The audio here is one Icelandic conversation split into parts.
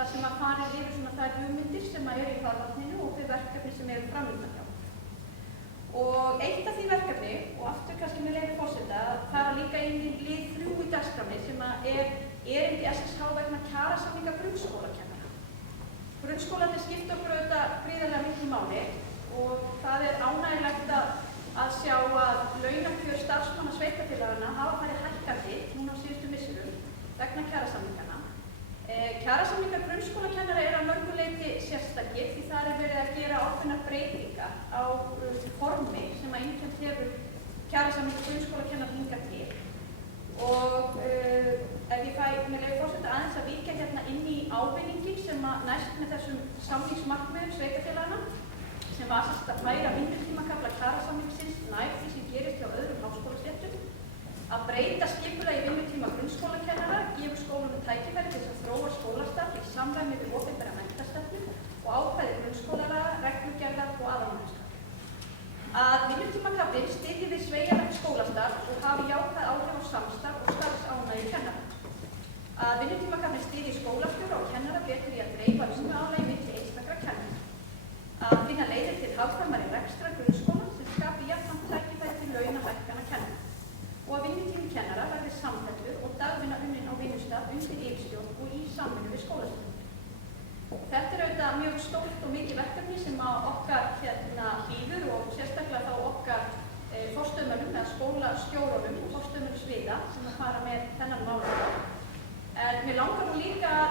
þar sem farið yfir svona þær hugmyndir sem eru í farvatninu og þau verkefni sem eru framöndan hjá. Og eitt af því verkefni, og aftur kannski með leyfi forseta, fara líka inn í lið 3 í dagskránni sem er erindi SSH vegna kjarasamninga grunnskólakennara. Grunnskólarnir skipta okkur auðvitað gríðarlega miklu máli og það er ánægjulegt að sjá að launakjör starfsmanna sveitarfélaganna hafa farið hækkandi núna á síðustu misserum vegna kjarasamningana. Kjarasamningar grunnskólakennara eru að mörgu leyti sérstakir því þar er verið að gera ákveðnar breytingar á formi sem að einkennt hefur kjarasamningar grunnskólakennara hingað til. Og ef ég fæ með leyfi forseta aðeins að víkja hérna inn í ávinningin sem að næst með þessum samningsmarkmiðum sveitarfélaganna sem var að færa vinnutímakafla kjarasamningsins nær því sem gerist hjá öðrum háskólastéttum, að breyta skipulagi vinnutíma grunnskólakennara, gefur skólunum tækifæri til að þróa skólastarf í samræmi við opinbera menntastefnu og ákvæði grunnskólalaga, reglugerðar og aðalnámskrár. Að vinnutímakaflinn styðji við sveigjanlegt skólastarf og hafi jákvæð áhrif á samstarf og starfsánægju kennara. Að vinnutímakaflinn styðji skólastjóra og kennara betur í að dreifa vinnuálagi milli einstakra kennara. Að finna leiðir til hagkvæmari rekstrar grunnskóla sem skapi jafnframt tækifæri til launahækkana kennara. Og að vinnutími kennara verði samfelldur og dagvinna unnin á vinnustað undir yfirstjórn og í samvinnu við skólastjórn. Þetta er auðvitað mjög stórt og mikið verkefni sem að okkar hlýður og sérstaklega þá okkar forstöðumönnum eða skólastjórunum og forstöðumönnum sviða sem að fara með þennan málaflokk. En mér langar nú líka að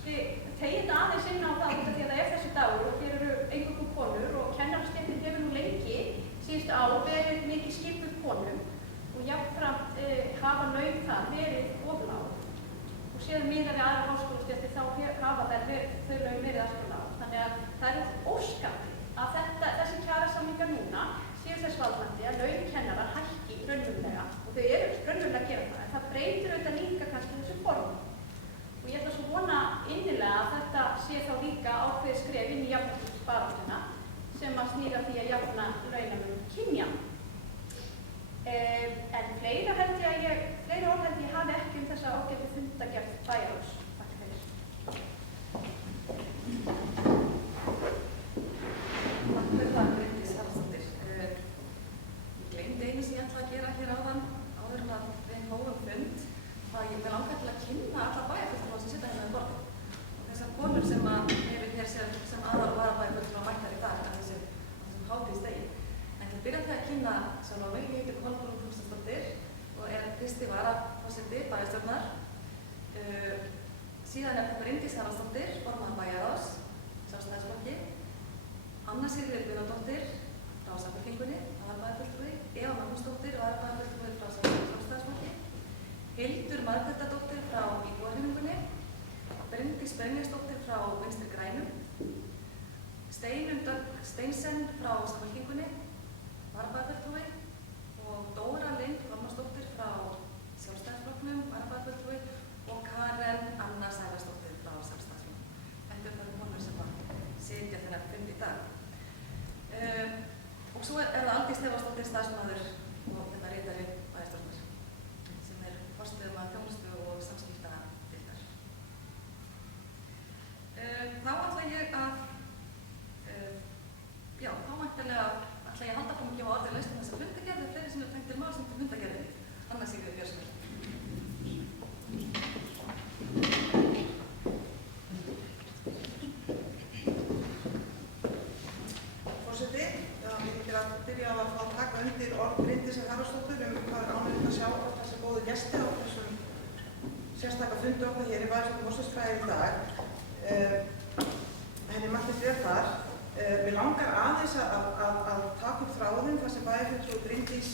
tegja þetta aðeins inn á það út af því að það er þessi dagur og hér eru eingöngu konur og kennarastéttin hefur nú lengi síðustu ár verið mikið skipuð konum og jafnframt hafa laun þar verið of lág. Og síðan miðað við aðra háskólastéttir þá hafa þau laun verið allt of lág. Þannig að það er óskandi að þessi kjarasamningar núna séu þess valdandi að laun kennara hækki raunverulega og þau eru raunverulega að gera það. En það breytir auðvitað líka kannski þessu formi. Og ég ætla svo vona innilega að þetta sé þá líka ákveðið skref inn í jafnréttisbaráttuna sem að snýra því að jafna launamun kynjanna. En fleiri orð held ég hafi ekki þessa ágætu fundagerð bæjarráðs. Takk fyrir. Takk fyrir það, Bryndís Haraldsdóttir. Ég gleymdi einu sem ég ætla að gera hér áður en að við hófum fund. Ég vil langa til að kynna alla bæjarfulltrúa sem sitja hérna við borðið. Og þessar konur sem eru hér sem aðal varabæjarfulltrúa mættar í dag á þessum hátíðisdegi. En til að byrja að kynna sjálfa mig, ég heiti Kolbrún Knútsdóttir og er fyrsti varaforseti bæjarstjórnar. Síðan er það Bryndís Haraldsdóttir, formaður bæjarráðs, Sjálfstæðisflokki. Anna Sigríður Guðnadóttir frá Samfylkingunni, aðalbæjarfulltrúi. Eva Magnúsdóttir, aðalbæjarfulltrúi frá Sjálfstæðisflokki. Hildur Margrétardóttir frá Íbúahreyfingunni. Bryndís Brynjarsdóttir frá Vinstri grænum. Steinunn Dögg Steinsen frá Samfylkingunni, varabæjarfulltrúi. Og Dóra Lind Formarsdóttir frá Sjálfstæðisflokknum, varabæjarfulltrúi. Og Karen Anna Sævarsdóttir frá Sjálfstæðisflokknum. Þetta eru konur sem sitja þennan fund í dag. Og svo er það Aldís Stefánsdóttir, starfsmaður og ritari bæjarstjórnar, sem er forstöðumaður þjónustu og samskiptadeildar. Þá ætla ég að halda fram að gefa orðið lausn um þessa fundagerð og fleiri sem eru tengdir mál sem til fundagerðinni. Anna Sigríður Björnsdóttir. Forseti, ég þykir að byrja á að taka undir orð Bryndísar Haraldsdóttur hvað er ánægjulegt að sjá þessi góðu gesti á þessum sérstaka fundi okkar hér í Bæjarstjórn Mosfellsbæjar í dag. Henni mættist vel þar. Mér langar aðeins að taka upp þráðinn þar sem bæjarfulltrúi Bryndís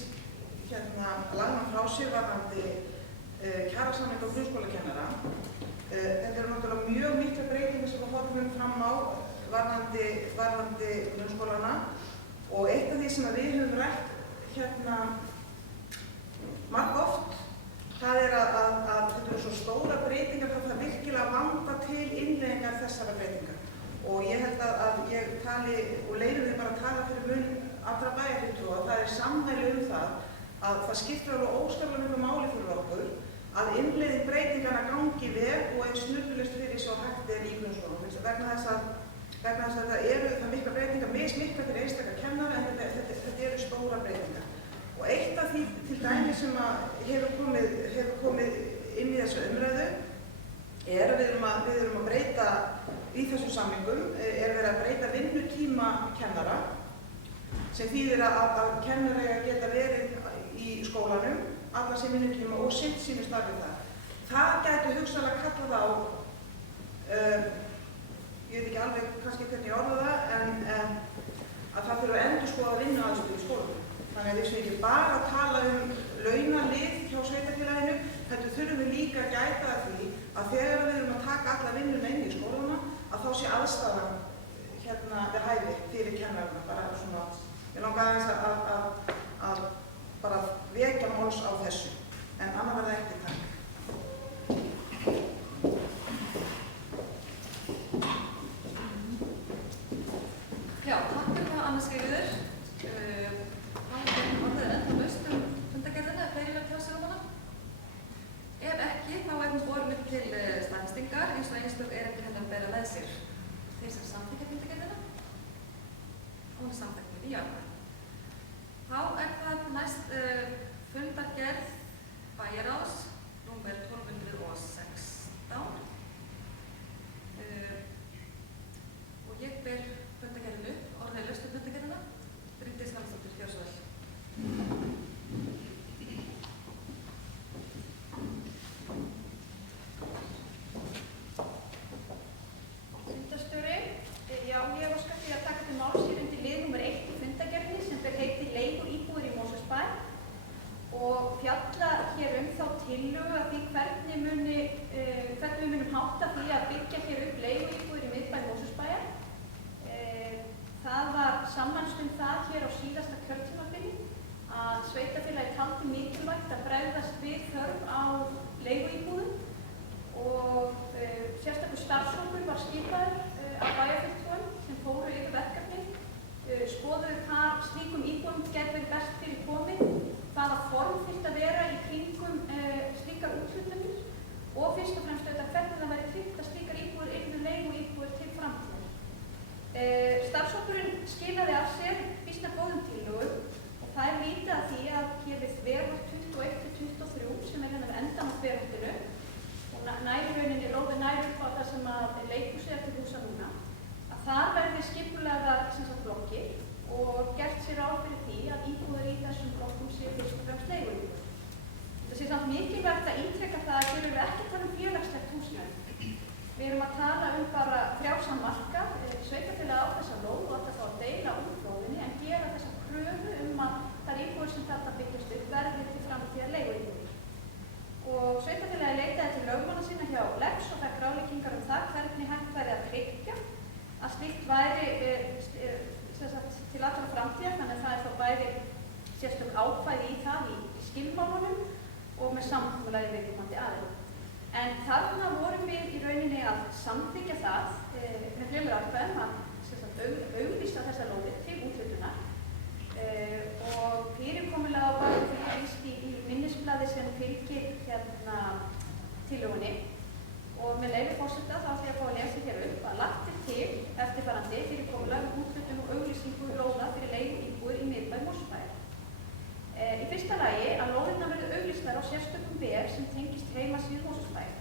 lagði hann frá sér varðandi kjarasamning og grunnskólakennara. Þetta eru náttúrulega mjög mikla breytingar sem við horfum fram á varðandi grunnskólana og eitt af því sem við höfum rætt margoft, það er að þetta eru svo stóra breytingar að það virkilega vanda til innleiðingar þessara breytingar. Og ég held að ég tali og leyfi þið bara að tala fyrir mun allra bæjarfulltrúa. Það er samvæli það að það skiptir alveg óskaplega miklu máli fyrir okkur að innleiðing breytinganna gangi vel og eins snurðulegt fyrir svo hægt í grunnskólum. Vegna þess að það eru mikla breytingar, mismikla fyrir einstakar kennara, en þetta eru stóra breytingar. Og eitt af því til dæmi sem hefur komið inn í þessu umræðu er að við erum að breyta í þessum samningum, verið að breyta vinnutíma kennara, sem þýðir að kennarar geta verið í skólanum allan sinn vinnutíma og sinnt sínu starfi þar. Það gæti hugsanlega kallað á, ég veit ekki alveg kannski hvernig ég orða það, en að það þurfa að endurskoða vinnuaðstöðu í skólanum. Þannig að við séum ekki bara að tala launalið hjá sveitarfélaginu, heldur þurfum við líka að gæta að því að þegar við erum að taka alla vinnuna inn í skólana, að þá sé aðstæðan við hæfi fyrir kennarana. Bara svona, ég langar aðeins að bara vekja máls á þessu, en annað verða ekki takk. Já, takk fyrir það, Anna Sigríður. Orðið endalaust fundargerðina, fleiri vilja tjá sig hana? Ef ekki, þá hún borin upp til staðfestingar eins og einstök erindi hennar bera með sér. Þeir sem samþykkja fundargerðina, hún er samþykkt með jákvæð. Þá það næst fundargerð bæjarráðs númer 1216 og ég ber fundargerðinu orðið fundargerðina Bryndís Valsdóttir, gjör svo vel. Fundarstjóri, já, ég óska því að taka til máls hér undir lið númer 1 í fundargerðinni sem ber heitið leiguíbúðir í Mosfellsbæ og fjalla hér þá tillögu að því hvernig við munum hátta því að byggja hér upp leiguíbúðir í miðbæ Mosfellsbæjar. Það var sammælst það hér á síðasta kjörtímabili að sveitarfélagið taldi mikilvægt að bregðast við þörf á leiguíbúðum og sérstakur starfshópur var skipaður af bæjarfulltrúum sem fóru yfir verkefnið, skoðuðu hvað slíkum íbúðum gæti verið best fyrir komið, hvaða form þyrfti að vera í kringum slíkar úthlutanir og fyrst og fremst auðvitað hvernig það væri tryggt að slíkar íbúðir yrðu leiguíbúðir til framtíðar. Starfshópurinn skilaði af sér býsna góðum tillögum og það lítið að því að hér við þverholt 21-23 sem hérna við endan á þverholtinu og rauninni lóði nær upp á það sem að leikhúsið til húsa núna, að þar verði skipulagðar blokkir og gert sér ráð fyrir því að íbúðir í þessum blokkum sé fyrst og fremst leiguíbúðir. Það sé samt mikilvægt að ítreka það að hér erum við ekki að tala félagslegt húsnæði. Við erum að tala bara frjálsan markað, sveitarfélagið á þessa lóð og alltaf þá að deila lóðinni en gera þessa kröfu að þær íbúðir sem þetta byggjast upp verði til framtíðar leiguíbúðir. Og sveitarfélagið leitaði til lögmanna sína hjá Lex og fekk ráðleggingar það hvernig hægt væri að tryggja að slíkt væri til allra framtíðar, þannig að það þá bæði sérstök ákvæði í það í skilmálunum og með samkomulagi viðkomandi aðilum. En þarna vorum við í rauninni að samþykkja það með fremur ákvæðum að auglýsa þessa lóðir til úthlutunar og fyrirkomulega á bæði fyrir víst í minnisblaði sem fylgir tillögunni og með leyfi forseta þá ætla ég að fá að lesa hér upp að lagt til eftirfarandi fyrirkomulag úthlutun og auglýsingu lóða fyrir leiguíbúðir í miðbæ Mosfellsbæjar. Í fyrsta lagi að lóðirnar verði auglýstar á sérstökum vef sem tengist heimasíðu Mosfellsbæjar.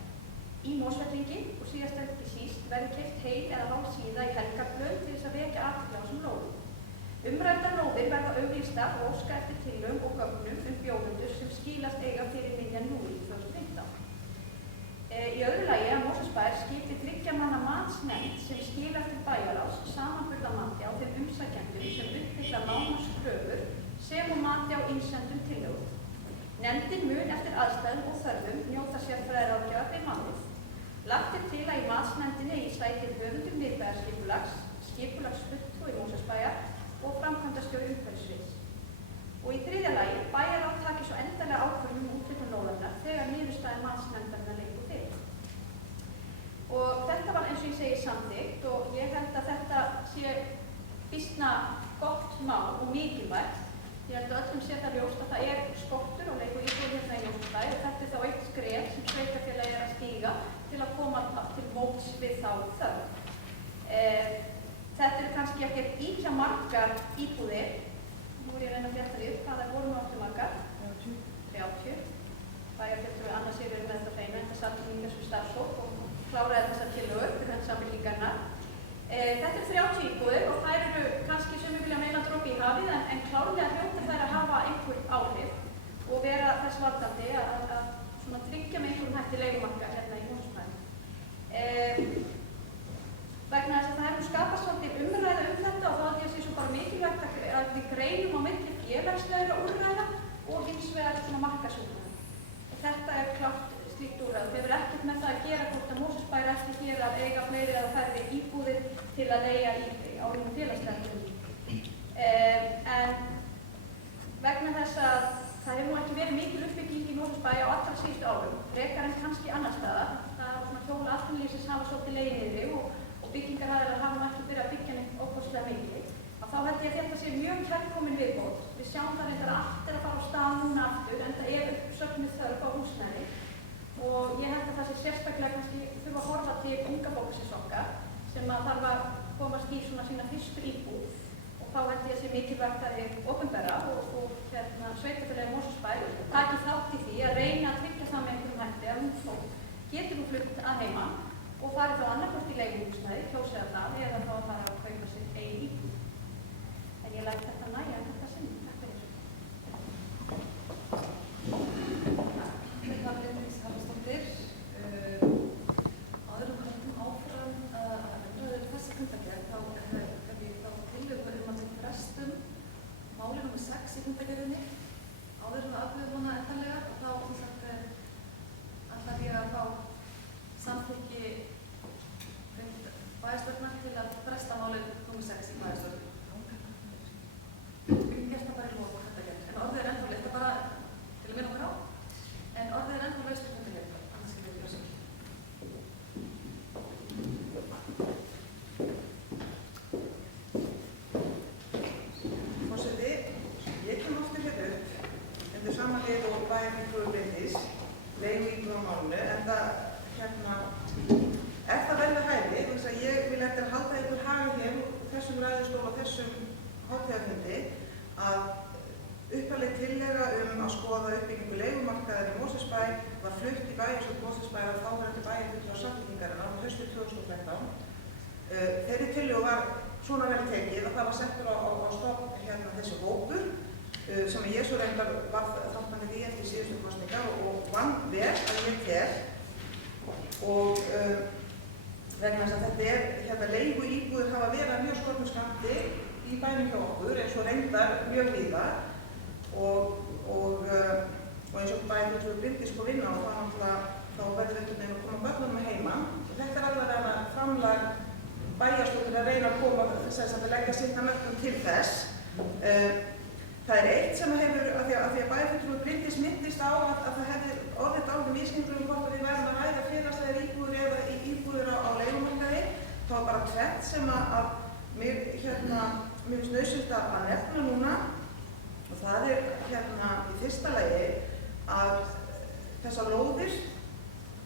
Í Mosfellingi og síðast en ekki síst verði keypt heil eða hálf síða í helgarblöð til þess að vekja athygli á þessum lóðum. Umræddar lóðir verða auglýstar og óska eftir tillögum og gögnum bjóðendur sem skilast eiga fyrir miðjan júlí 2015. Í öðru lagi að Mosfellsbær skipi 3 manna matsnefnd sem skilar til bæjarráðs samanburðarmati á þeim umsækjendum sem uppfylla lágmarkskröfur sem og mati á innsendum tillögum. Nefndin mun eftir aðstæðum og þörfum njóta sérfræðiráðgjafar við matið. Lagt til að í matsnefndinni í sæti höfundur miðbæjarskipulags, skipulagsfulltrúi Mosfellsbæjar og framkvæmdastjóri umhverfissviðs. Og í þriðja lagi bæjarráð taki svo endanlega ákvörðun úthlutun lóðarinnar þegar niðurstaða matsnefndarinnar liggur fyrir. Og þetta var eins og ég segi samþykkt og ég held að þetta sé býsna gott mál og mikilvægt. Ég held að öllum sé það ljóst að það skortur og leiguíbúðir hérna í Mosfellsbæ og þetta þá eitt skref við þá þörf. Þetta eru kannski ekkert ýkja margar íbúðir. Nú er ég að reyna að frétta því upp hvað það voru nú aftur margar. 30. Bæjarfulltrúi Anna Sigríður með þetta hreinu, enda satt í þessum starfshóp og kláraði þessar tillögur til þess samfylkingarinnar. Þetta eru 30 íbúðir og þær eru kannski sem við vilja meina dropi í hafið en klárlega hljóta þær að hafa einhver áhrif og vera þess valdandi að svona tryggja með einhverjum hætti leigumarkað hérna í Mosfellsbæ. Vegna þess að það hefur skapast svolítið umræða þetta og þá held ég að sé svo bara mikilvægt að við greinum á milli félagslegra úrræða og hins vegar svona markaðsúrræða. Og þetta er klárt slíkt úrræði. Það hefur ekkert með það að gera hvort að Mosfellsbær ætti hér að eiga fleiri eða færri íbúðir til að leigja á hinum félagslega grunni. En vegna þess að það hefur nú ekki verið mikil uppbygging í Mosfellsbæ á allra síðustu árum, frekar en kannski annar staðar. Það er svona hjóla atvinnulífsins hafa svolítið legið niðri og byggingarhæðar hafa nú ekki verið að byggja neitt ókostlega mikið. Þá held ég að þetta sé mjög kærkomin viðbót. Við sjáum það reyndar að allt er að fara á stað núna aftur, en það er uppsöfnuð þörf á húsnæði. Og ég held að það sé sérstaklega kannski þurfa að horfa til unga fólksins okkar sem að þarf að komast í svona sína fyrstu íbúð. Og þá held ég að sé mikilvægt að við opinbera og sveitarfélagið Mosfellsbær taki þátt í því að reyna að tryggja það með einhverjum hætti að ungt fólk getur nú flutt að heiman og farið þá annarkvort í leiguhúsnæði, kjósið það eða þá að fara að kaupa sér eigin íbúð. En ég læt þetta nægja en þetta sinni. Takk fyrir. Þetta var Bryndís Haraldsdóttir. Áður en við höldum áfram að umræða þessi fundargerð þá hef ég þá tillögu að við frestum máli nr. 6 í fundargerðinni. Áður en við afgreiðum hana endanlega og þá ætla ég að fá samþykki bæjarstjórnar til að fresta máli nr. 6 í bæjarstjórn. Við getum gert það bara í lok fundargerð, en orðið er ennþá laust, bara til að minna okkur á, en orðið er ennþá laust í fundargerð, annars getum við ljósið. Forseti, ég kem aftur hér upp undir sama lið og bæjarfulltrúi Bryndís, leiguíbúð á málinu, en það vel við hæfi, þess að ég vil eftir að halda ykkur hagi hér þessum ræðustól og þessum hátíðarfundi að upphafleg tillaga að skoða uppbyggingu leigumarkaðar í Mosfellsbæ var flutt í bæjarstjórn Mosfellsbæjar af þáverandi bæjarfulltrúa Samfylkingarinnar á haustið 2013. Þeirri tillögu var svona vel tekið að það var settur á stofn þessi hópur sem ég svo reyndar var þáttandi því eftir síðustu kosningar og vann vel að ég tel og vegna þess að þetta er leiguíbúðir hafa verið mjög skornum skammti í bænum hjá okkur eins og reyndar mjög víða og eins og bæjarfulltrúi Bryndís kom inn á þá verður þetta að koma börnunum heima. Þetta er allavega framlag bæjarstjórnar að reyna að koma að leggja sitt að mörgum til þess. Það er eitt sem hefur, af því að bæjarfulltrúi Bryndís minntist á að það hefði orðið dálítið misskilningur hvort við verðum að ræða félagslegar íbúðir eða íbúðir á leigumarkaði. Það var bara tvennt sem að mér finnst nauðsynlegt að nefna núna og það er í fyrsta lagi að þessar lóðir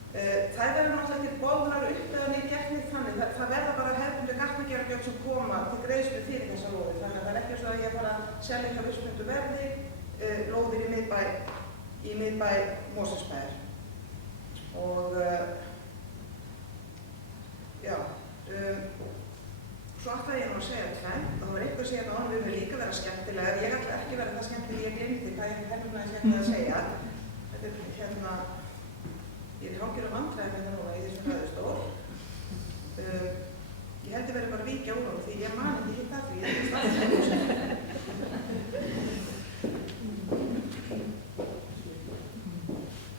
þær verður náttúrulega ekki boðnar upp eða neitt gert neitt þannig. Það verða bara hefðbundin gatnagerðargjöld sem koma til greiðslu fyrir þessar lóðir. Þannig að það er ekki svo að ég fara að selja hjá vissustu verði lóðir í miðbæ Mosfellsbæjar. Og svo ætlaði ég nú að segja tvennt. Það var einhver segja að við höfum líka vera skemmtilegar. Ég ætla ekki vera það skemmtileg ég glemdi hvað ég hefði að segja. Þetta er ég er hálfgerð vandræði með það núna í þessum ræðustól. Ég held að vera bara að víkja úr honum því ég man ekki hitt að því.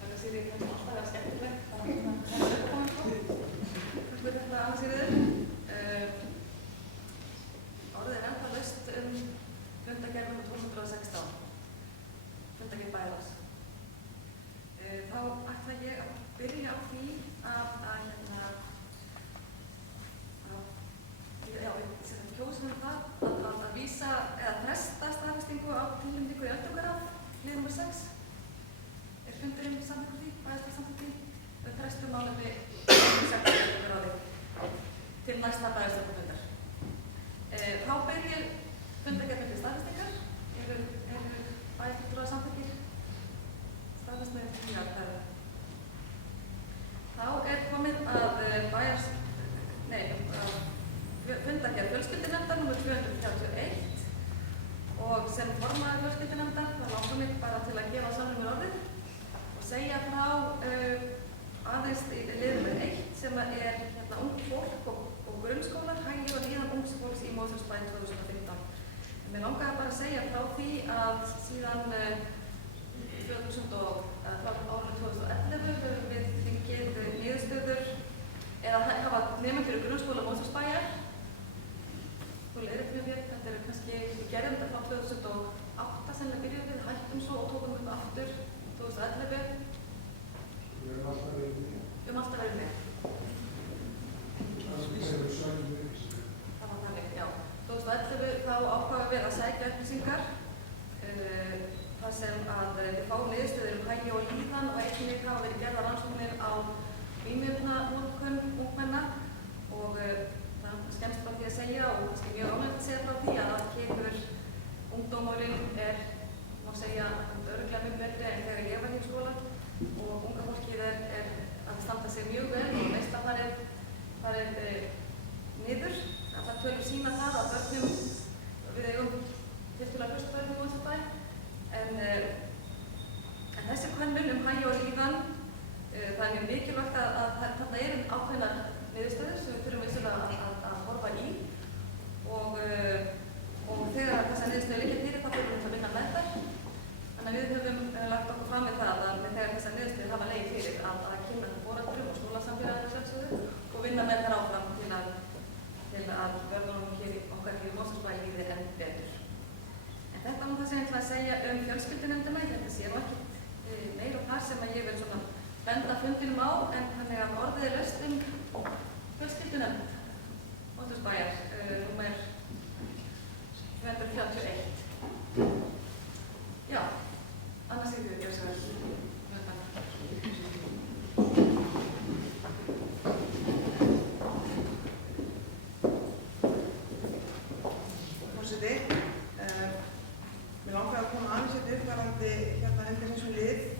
Þannig að Sigríður kannski alltaf vera skemmtileg. Það er Takk fyrir þetta, Anna Sigríður. Orðið er ennþá laust fundargerð nr. 216. Fundargerð Bæjarráðs. Þá ætla ég að byrja á því við kjósum það að vísa eða fresta staðfestingu á tilnefningu í öldungarráð, lið nr. 6. Er fundurinn samþykkur því, bæjarstjórn samþykkur því? Við frestum málefni 6 í öldungarráði. til næsta bæjarstjórnarfundar. Þá byrjir fundargerðin til staðfestingar. Eru bæjarfulltrúar samþykkir? Staðfestingar? Já, það er. Þá komið að fundargerð fjölskyldunefndar nr. 231 og sem formaður fjölskyldunefndar þá langar mig bara til að gefa salnum orðið og segja frá aðeins í liður 1 sem er ungt fólk og grunnskólar, hagi og líðan ungs fólks í Mosfellsbæ 2015. En mér langaði bara að segja frá því að síðan frá árið 2011 höfum við fengið niðurstöður eða hafa nemendur í grunnskóla Mosfellsbæjar. Þú leiðir mér hér, þetta er kannski, við gerðum þetta frá 2008 sennilega byrjuðum við, hættum svo og tókum þetta aftur 2011. Við höfum alltaf verið með. Við höfum alltaf verið með. Það var þannig, já. 2011 þá ákváðum við að sækja upplýsingar þar sem að við fáum niðurstöður hagi og líðan og einnig hafa verið gerðar rannsóknir á vímuefnanotkun ungmenna og það skemmst frá því að segja og kannski mjög ánægt að segja frá því að kemur ungdómurinn má segja örugglega mjög betri en þegar ég var í skóla og unga fólkið er að standa sig mjög vel og neysla farið niður. Það tölur sína það að börnum, við eigum tiltölulega fyrstu börnum á þessu bæ, en þessi könnun hagi og líðan, það er mjög mikilvægt að þarna ákveðnar niðurstöður sem við þurfum vissulega að horfa í og þegar þessar niðurstöður liggja fyrir þá þurfum við að vinna með þær. Þannig að við höfum lagt okkur fram við það að þegar þessar niðurstöður hafa legið fyrir að kynna foreldrum og skólasamfélaginu sjálfsögðu og vinna með þær áfram til að börnunum okkar hér í Mosfellsbæ líði enn betur. En þetta það sem ég ætla að segja fjölskyldunefndina, ég held að sé ekkert meira þar sem að ég vil svona benda fundinum á, en þannig að orðið er laust fjölskyldunefnd Mosfellsbæjar, númer 231. Já, Anna Sigríður Björnsson. Mér langaði að koma aðeins uppvarðandi undir þessum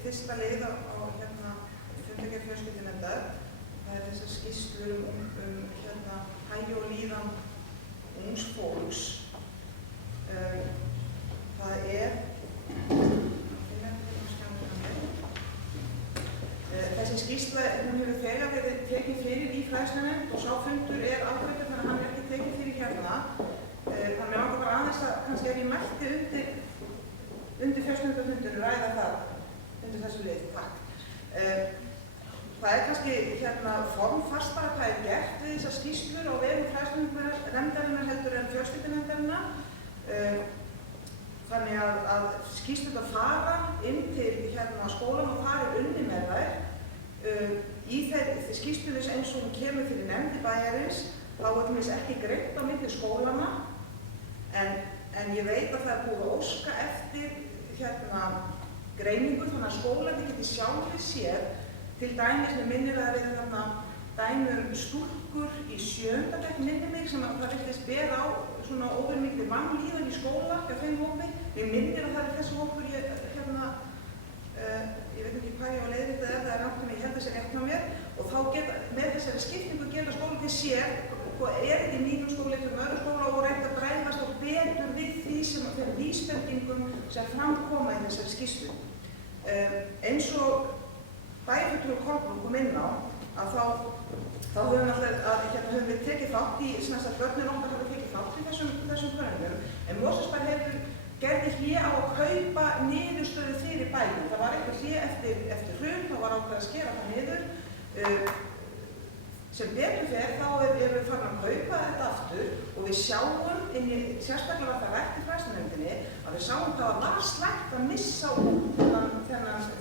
fyrsta lið á fundargerð fjölskyldunefndar. Það er þessar skýrslur hagi og líðan ungs fólks. Það er þessi skýrsla, hún hefur þegar verið tekin fyrir í fræðslunefnd og sá fundur er afgreitur þannig að hann er ekki tekin fyrir hérna. Þannig að mér langar bara aðeins að kannski ef ég mætti undir fjölskyldunefndafundunum ræða það undir þessu lið. Takk. Það er kannski formfastara hvað er gert við þessar skýrslur á vegum fræðslunefndarinnar heldur en fjölskyldunefndarinnar. Þannig að skýrslurnar fara inn til skólan og þar er unnið með þær. Í þeirri skýrslu eins og hún kemur fyrir nefndi bæjarins þá er þess ekki greint á milli skólana en ég veit að það er búið að óska eftir greiningu þannig að skólarnir geti sjálfir sér til dæmis með minnir að það verið dæmi stúlkur í 7. bekk minnir mig sem að það virtist ber á svona óvermikli mannlíðan í skóla hjá þeim hópi. Ég minnir að það er þessi hópur ég veit ekki hvað ég á leiðrétta það er rangt ég held þessi rétt á mér og þá með þessari skiptingu gera skóla til sér og er þetta í mínum skóla eitthvað með öðru skóla og reynt að bregðast og betur við því sem þeim vísbendingum sem framkoma í þessari skýrslu. Eins og bæjarfulltrúi Kolbrún kom inn á að þá höfum við tekið þátt í börnin okkar hafa tekið þátt í þessum könnunum en Mosfellsbær hefur gerði hlé á að kaupa niðurstöðu fyrir bæinn. Það var eitthvað hlé eftir hrun, þá var ákveðið að skera það niður. Sem betur fer þá erum við farin að kaupa þetta aftur og við sjáum, sérstaklega var það rætt í fræðslunefndinni, að við sjáum hvað það var slæmt að missa út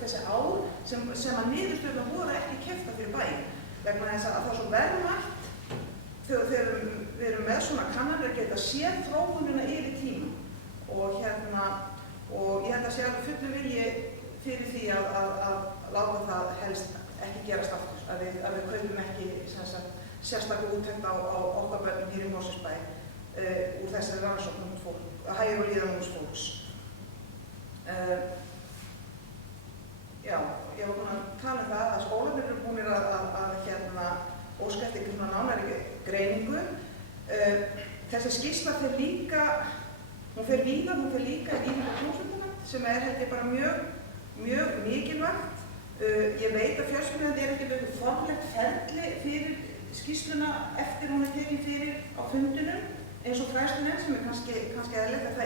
þessi ár sem að niðurstöðuna voru ekki keyptar fyrir bæinn. Vegna þess að það er svo verðmætt þegar við erum með svona kannanir geta séð þróunina yfir tíma. Og ég held að sé alveg fullu vilji fyrir því að láta það helst ekki gerast aftur, að við kaupum ekki sérstaklega úttekt á okkar börnum hér í Mosfellsbæ úr þessari rannsókn hagi og líðan ungs fólks. Já, ég var búin að tala um það að skólarnir eru búinir að óska eftir einhvern nánari greiningu. Þessi skýrsla fer líka, hún fer víða, hún fer líka í tómstundina sem held ég bara mjög mikilvægt. Ég veit að fjölskyldan ekki með formlegt ferli fyrir skýrsluna eftir hún tekin fyrir á fundunum eins og fræðslunefnd sem kannski eðlilegt að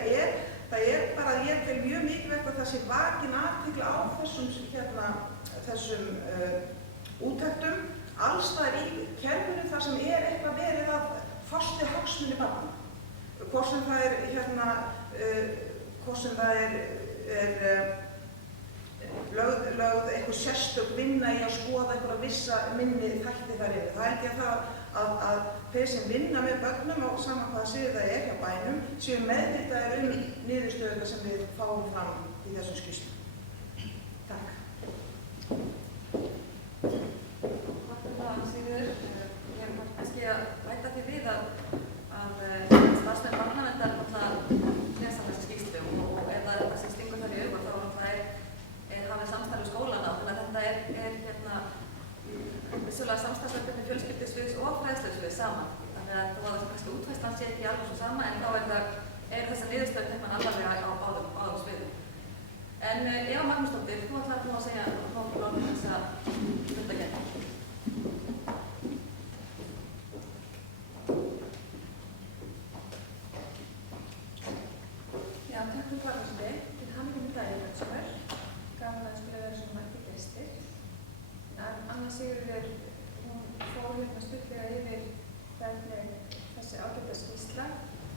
það er bara ég tel mjög mikilvægt að það sé vakin athygli á þessum úttektum alls staðar í kerfinu þar sem eitthvað verið að fást við hagsmuni barna. Hvort sem það er lögð eitthvað sérstök vinna í að skoða eitthvað vissa minni þætti þar yfir. Það held ég að þeir sem vinna með börnum á sama hvaða sviði það hjá bænum séu meðvitaðir niðurstöðuna sem við fáum fram í þessum skýrslum. Takk. Takk fyrir það, Sigríður. Ég er kannski að bæta því við að starfsmenn barnaverndar lesa þessa skýrslu og ef það sem stingur þar í augun þá hafið samstarf við skólana, þannig að þetta vissulega samstarfsverkefni fjölskyldusviðs og fræðslusviðs saman. Þannig að þó að það kannski útfærslan sé ekki alveg svo sama en þá þessar niðurstöður teknar alvarlega á báðum sviðum. En Eva Magnúsdóttir, þú ætlar nú að segja nokkuð um þessa fundargerð. Já, takk fyrir farðarsli. Til hamingju með daginn, Ötsumar. Gaman að skilja vera svona margir gestir. Anna Sigríður, hún fór stuttlega yfir hvernig þessi ágæta skýrsla,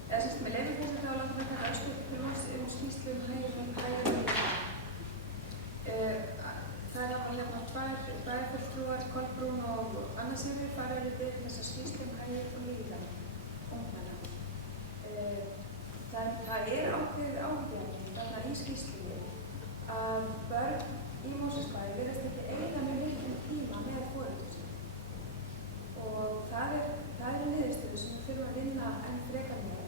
eða semst með leyfi þessu þá langar við taka öskuð skýrslu hægum. Það hafa tvær bæjarfulltrúar, Kolbrún og Anna Sigríður farið yfir þessa skýrslu hægum og líðan ungmenna. Það ákveðið áhugjefni þarna í skýrslunni að börn í Mosfellsbæ virðast ekki eyða með miklum tíma með foreldrum sínum og það er niðurstöðu sem við þurfum að vinna enn frekar með.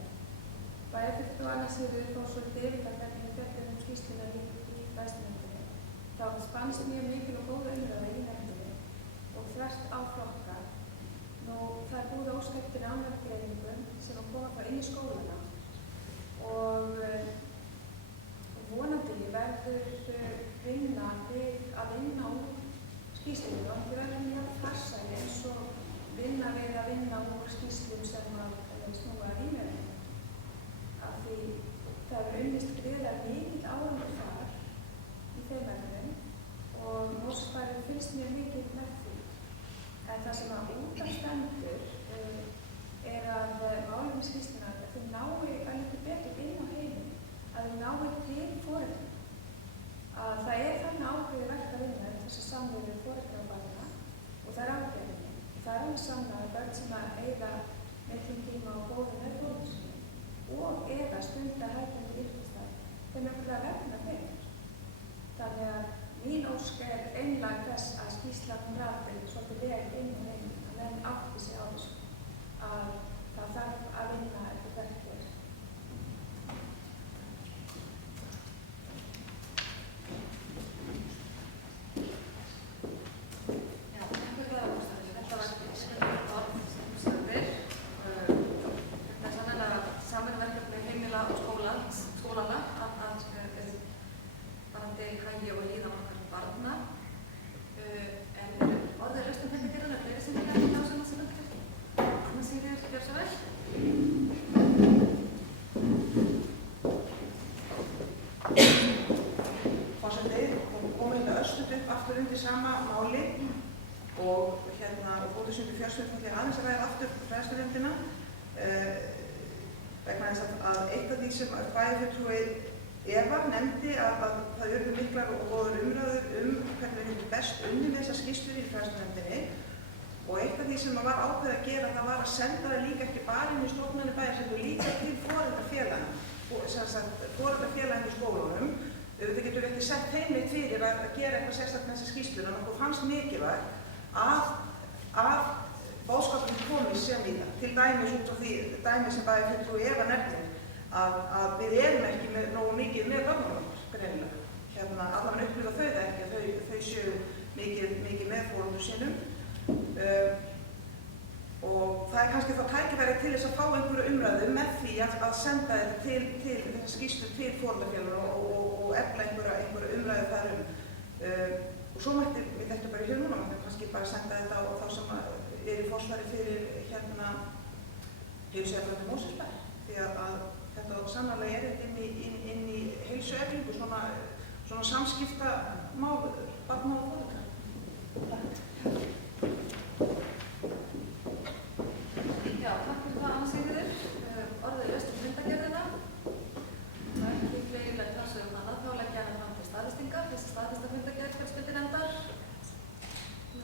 Bæjarfulltrúar Anna Sigríður fór svolítið yfir það hvernig við fjöllum skýrsluna í fræðslunefndinni. Þá spannst mjög mikil og góð umræða í nefndinni og þvert á flokka. Það er búið óska eftir ánægðgreiningum sem að koma frá inn í skólana og vonandi verður vinna við að vinna úr skýrslunum og ekki verður mjög farsæl eins og vinna við að vinna úr skýrslum sem að snúa að rýmjörnum. Af því það er unnist greiðar mikill árangur þar í þeim efnum og Mosfellsbær fylgst mjög mikill með því. En það sem að út af stendur að málefni skýrslunnar að þau nái að litlu betur inn á heiminn, að þau nái til foreldra. Að það er þannig ákveðið verk að vinna þess að samvinna foreldra og barna og það er ákveðinni. Það er alveg sannað að börn sem að eyða miklum tíma á góðum með foreldrum sínum og eða stunda hægjandi yrkistarf þeim einhverja vegna þeim. Þannig að mín ósk einlag þess að skýrslan rati svolítið vel inn á heiminn að menn átti sig á þessu að það þarf að vinna eftir verkefni. Já, takk fyrir það, Ágústa. Þetta var skemmtilegt orð sem stöðir. Þetta er sannlega samvinnuverkefni heimila og skólana að varðandi hagi og líðan okkar barna. En orðið er laust þetta gerðan, fleiri sem vilja á svona sem þetta. Anna Sigríður, gjör svo vel. Forseti, hún kom östuð upp aftur undir sama máli og fór þessu undir fjársveitin aðeins að ræða aftur fræðslunefndina vegna þess að eitt af því sem bæjarfulltrúi Eva nefndi að það urðu miklar og góðar umræður hvernig við hefum best unnið þessar skýrslur í fræðslunefndinni og eitt af því sem var ákveðið að gera það var að senda það líka ekki bara inn í stofnanir bæjarins líka til foreldrafélagana í skólunum. Við getum ekki sett þeim neitt fyrir að gera eitthvað sérstaklega með þessar skýrslur en okkur fannst mikilvægt að boðskapurinn komi sem í það. Til dæmis út af því dæmi sem bæjarfulltrúi Eva nefnir að við erum ekki með nógu mikið með börnunum greinilega. Allavega upplifa þau það ekki að þau séu mikið með foreldrum sínum. Og það kannski þá tækifæri til þess að fá einhverju umræðu með því að senda þetta til þessa skýrslu til foreldrafélaga og efla einhverju umræðu þar og svo mætti við þetta bara í hug núna, maður kannski bara senda þetta á þá sem eru í forsvari fyrir heilsueflingu Mosfellsbæjar, því að þetta sannarlega inn í heilsueflingu, svona samskiptamál barna og foreldra. Já, takk fyrir það, Anna Sigríður. Orðið laust fundargerðina. Það er ekki fleiri talsögum hana, þá leggja hana fram til staðfestingar. Þessi staðfesta fundargerð fjölskyldunefndar.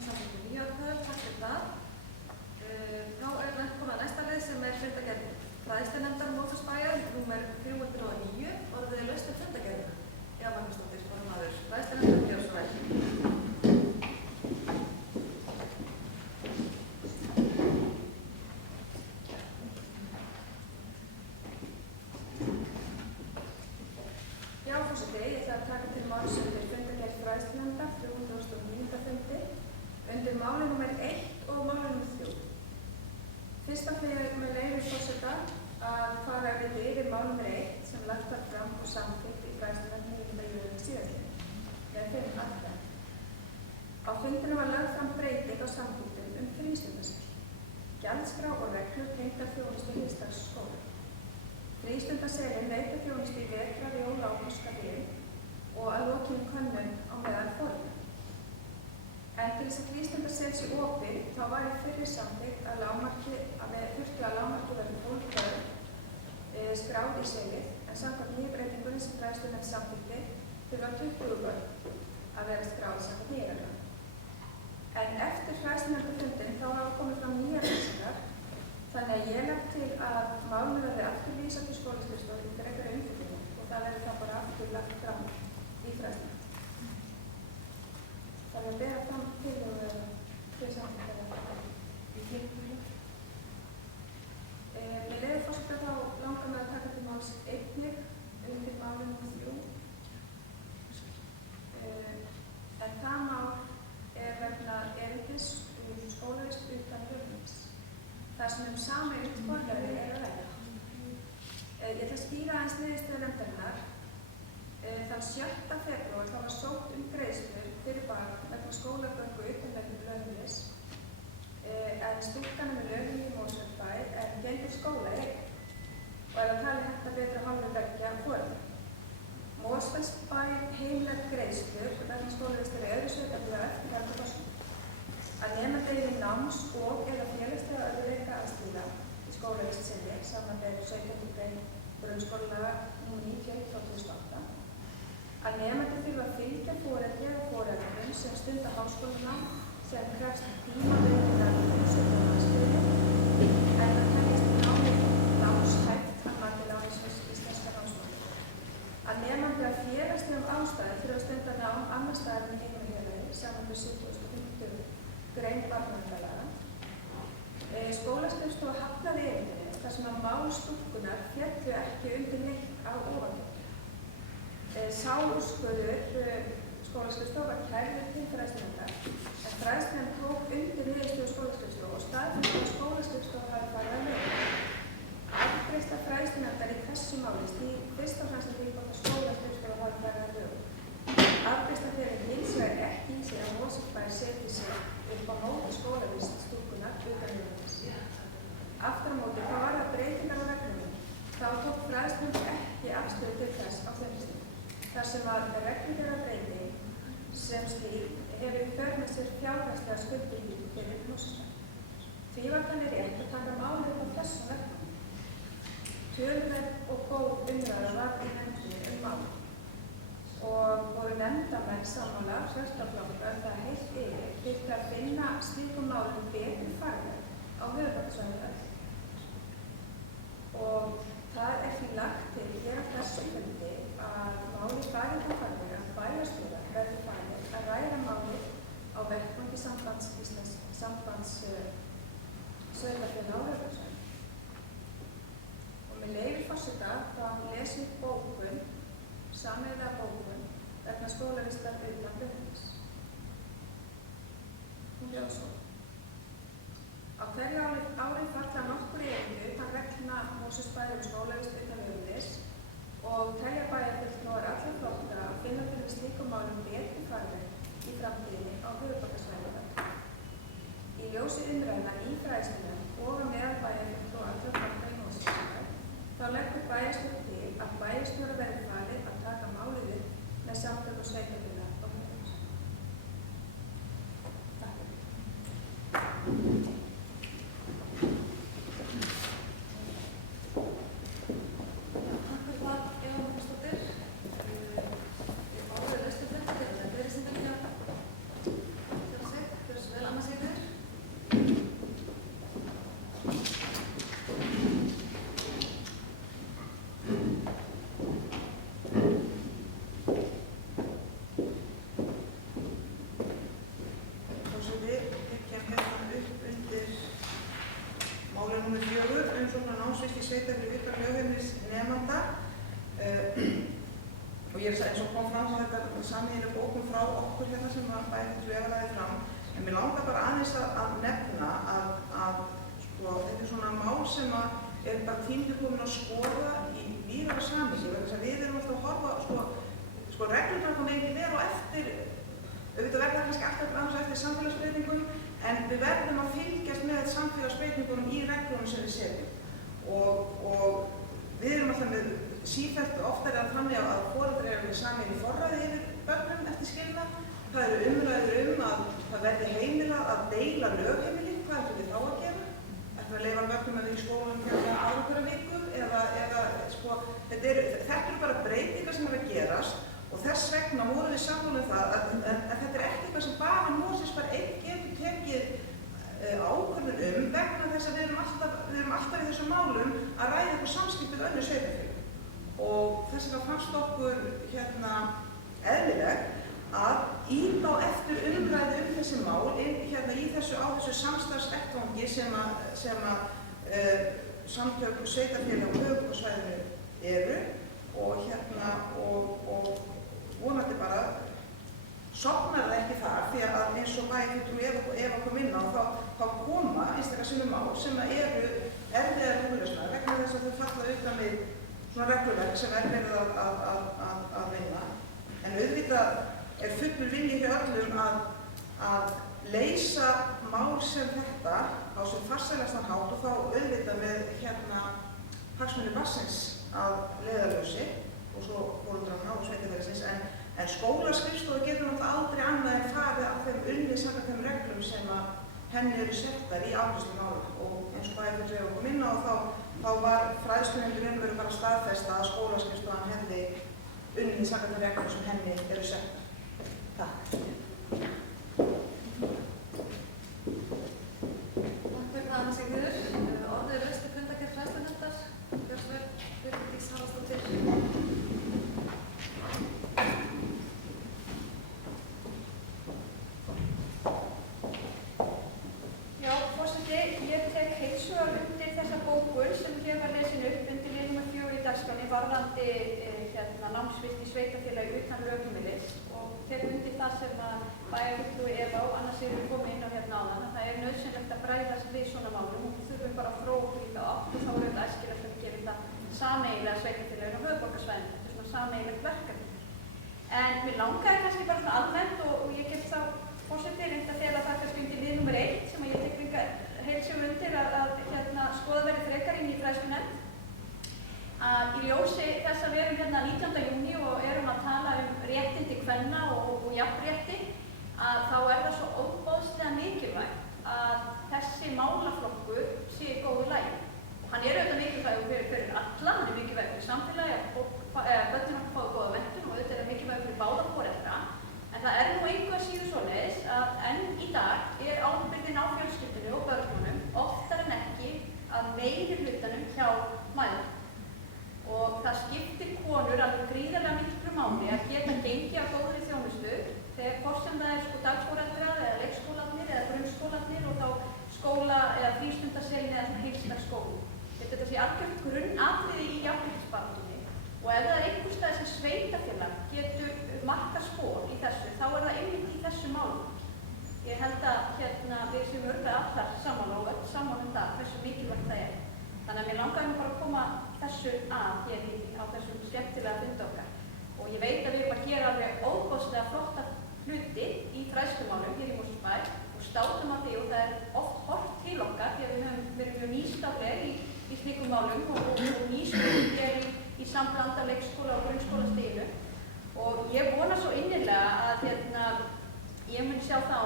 Takk fyrir það. Þá er komið að næsta leið sem er fundargerð fræðslunefndar Mosfellsbæjar, númer 309, orðið laust fundargerðina. Já, Magnúsdóttir, formaður fræðslunefndar, gjörðu svo vel. Ég ætla að taka til máls undir fundargerð fræðslunefndar 309. fundi undir máli nr. 1 og máli nr. 3. Fyrst af því með leyfi forseta að fara yfir mál nr. 1 sem lagt var fram og samþykkt í fræðslunefndinni 9. júní síðastliðinn, eða 5. atkvæði. Á fundinum var lögð fram breyting á samþykktum frístundasel, gjaldskrá og reglur tengdar þjónustu heildagsskóla. Frístundaselin veitir þjónustu í vetrar, jóla og páskafríi og að lokinni könnun á meðal foreldra. En til þess að frístundasel sé opið, þá var í fyrri samþykkt að þurfti að lágmarki verði 12 börn skráð í selið, en samkvæmt nýju breytingunni sem fræðslunefnd samþykkti þurfa 20 börn að vera skráð samkvæmt nýju reglunum. En eftir fræðslunefndarfundinn þá hafa komið fram nýjar upplýsingar. Þannig að ég legg til að málinu verði aftur vísað til skólaskrifstofu til frekari umfjöllun og það verði það bara aftur lagt fram í fræðslunefnd. Það er að bera fram tillögu til samþykktar í þinginu. Með leyfi forseta þá langar mig að taka til máls einnig undir máli nr. 3. En það mál er vegna erindis skólavist utan Fjölnis. Það sem sameiginlegt forræði er að ræða. Ég ætla að skýra aðeins niðurstöðu nefndarinnar. Þann 7. febrúar þá var sótt greiðslur fyrir barn vegna skólagöngu utan Fjölnis en stúlkan með lögum í Mosfellsbæ en gengur skóla og er að tala hægt betra hálfu leggja foreldra. Mosfellsbæ heimilar greiðslur vegna skólavistar í öðru sveitarfélagi eftirfarandi forsendum. Að nemandi eigi náms- og eða félagslega örðugleika aðstíða í skólavist sinni, samanber 17. grein grunnskólalaga nr. 91/2008. Að nemandi þurfa að fylgja foreldri eða foreldrum sem stunda háskólanám sem krefst tímabundinnar búsetu á landsbyggðinni, en það teljast námshæft að mati lánsfélags íslenska námsmanna. Að nemandi af félagslegum ástæðum þurfa að stunda nám annars staðar en heimilifélagi, samanber 70. grein barnaverndarlaga. Skólaskrifstofa hafnaði erindinu þar sem að mál stúlkunnar féllu ekki undir neitt á ofanflokki. Sá úrskurður skólaskrifstofa var kærður til fræðslunefndar, en fræðslunefnd tók undir niðurstöðu skólaskrifstofu og staðfesti að skólaskrifstofa hafi farið að lögum. Afgreiðsla fræðslunefndar í þessu máli snýr fyrst og fremst að því hvort að skólaskrifstofa hafi farið að lögum. Afgreiðsla felur hins vegar ekki í sig að Mosfellsbær setji sig upp á móti skólavist stúlkunnar utan Fjölnis. Aftur á móti þá var það breytingar á reglunum. Þá tók fræðslunefnd ekki afstöðu til þess á þeim stíl, þar sem að reglugerðarbreyting sem slík hefur í för með sér fjárhagslega skuldbindingu fyrir Mosfellsbær. Því var þannig rétt að taka málið upp á þessum verkefnum. Töluverð og góð umræða var í nefndinni málið og voru nefndamenn sammála sjálfstæðisflokkur það heilt yfir þyrfti að finna slíkum málum betri farveg á höfuðborgarsvæðinu. Og það er því lagt til hér á þessu fundi að málið fari á farveg að bæjarstjóra verði farið að ræða málið á vettvangi sambands lesið bókun, sameiginlega bókun, vegna skólavistar utan lögheimilis. Hún hljóðar svo. Á hverju ári falla nokkur erindi utan reglna Mosfellsbæjar skólavist utan lögheimilis og telja bæjarfulltrúar allra flokka að finna fyrir slíkum málum betri farveg í framtíðinni á höfuðborgarsvæðinu. Í ljósi umræðna í fræðslunum og á meðal bæjarfulltrúa allra flokka í Mosfellsbæjar þá leggur bæjarstjórn til að bæjarstjóra verði falið að taka málið upp með samtökum sveitarfélaga og höfuðborgarsvæðinu. Sveitarfélög utan lögheimilis nemanda og ég eins og kom fram þetta sameiginlega bókun frá okkur hérna sem bæjarfulltrúi lagði fram. En mér langar bara aðeins að nefna að sko, þetta svona mál sem bara tíminn komin að skoða í víðara samhengi vegna þess að við erum alltaf að horfa sko reglurnar kom ekki vera á eftir auðvitað verður það kannski alltaf annars eftir samfélagsbreytingum en við verðum að fylgjast með samfélagsbreytingunum í reglunum sem við setjum. Og við erum alltaf með sífellt oftar að þannig að foreldrar eru með sameiginlegt forræði yfir börnum eftir skilnað. Það eru umræður að það verði heimilað að deila lögheimili, hvað ætlum við þá að gera? Ætlum við að leyfa börnum að vera í skólanum fyrir aðra hverja viku eða sko, þetta eru bara breytingar sem eru að gerast og þess vegna vorum við sammála um það að þetta er ekki eitthvað sem bara Mosfellsbær einn getur tekið ákvörðun vegna þess að við erum alltaf í þessum málum að ræða eitthvað samskipti við önnur sveitarfélög og þess vegna fannst okkur eðlileg að ýta á eftir umræðu þessi mál í þessu samstarfsvettvangi sem samtök sveitarfélög á höfuðborgarsvæðinu eru og vonandi bara sofnar það ekki þar því að eins og bæjarfulltrúi Eva kom inn á þá koma einstaklega sinnum mál sem eru erfiðar úrlausnar vegna þess að þau falla utan við svona regluverk sem verið að vinna. En auðvitað er fullur vilji hjá öllum að leysa mál sem þetta á sem farsælastan hátt og þá auðvitað með hagsmuni barnsins að leiðarljósi og svo foreldranna og sveitarfélagsins en skólaskrifstofa getur náttúrulega aldrei annað en farið af þeim unnið samkvæmt þeim reglum sem henni eru settar í afgreiðslu mála og eins og bæjarfulltrúi Eva kom inn á þá var fræðslunefndin raunveru bara staðfesta að skólaskrifstofan hefði unnið samkvæmt þeim reglum sem henni eru settar. Takk. Takk fyrir það, Anna Sigríður. Orðið er laust í fundargerð fræðslunefndar. Gjörðu svo vel, Vigdís Haraldsdóttir. varðandi námsvist í sveitarfélagi utan lögheimilis og tekur undir það sem bæjarfulltrúi Eva og Anna Sigríður kom inn á hérna áðan að það er nauðsynlegt að bregðast við svona málum og við þurfum bara að þróa okkur í það átt og þá er þetta æskilegt að við gerum það sameiginlega sveitarfélaginu á höfuðborgarsvæðinu. Þetta er svona sameiginlegt verkefni. En mér langaði kannski bara svona almennt og ég get þá forseti reynd að fela það kannski undir lið númer 1 sem ég tek heilsum undir að skoða verið frekar inn í fræðslunefnd. Í ljósi þess að við erum hérna 19. júní og erum að tala réttindi kvenna og jafnrétti þá er það svo óboðslega mikilvægt að þessi málaflokkur sé í góðu lagi. Og hann er auðvitað mikilvægur fyrir alla, hann er mikilvægur fyrir samfélagi og börnin okkur fái góða menntun og auðvitað er mikilvægur fyrir báða foreldra. En það er nú engu að þessu málum. Ég held að við séum örugglega allar sammála og öll sammála það hversu mikilvægt það er. Þannig að mér langaði bara að koma þessu að hér á þessum skemmtilega fundi okkar. Og ég veit að við erum að gera alveg óbóðslega flotta hluti í fræðslumálum hér í Mosfellsbæ og státum á því og það er oft horft til okkar því að við erum mjög nýstafleg í slíkum málum og nýstafleg hér í samblanda leikskóla og grunnskólastiginu. Og ég vona svo innilega að ég mun sjá það á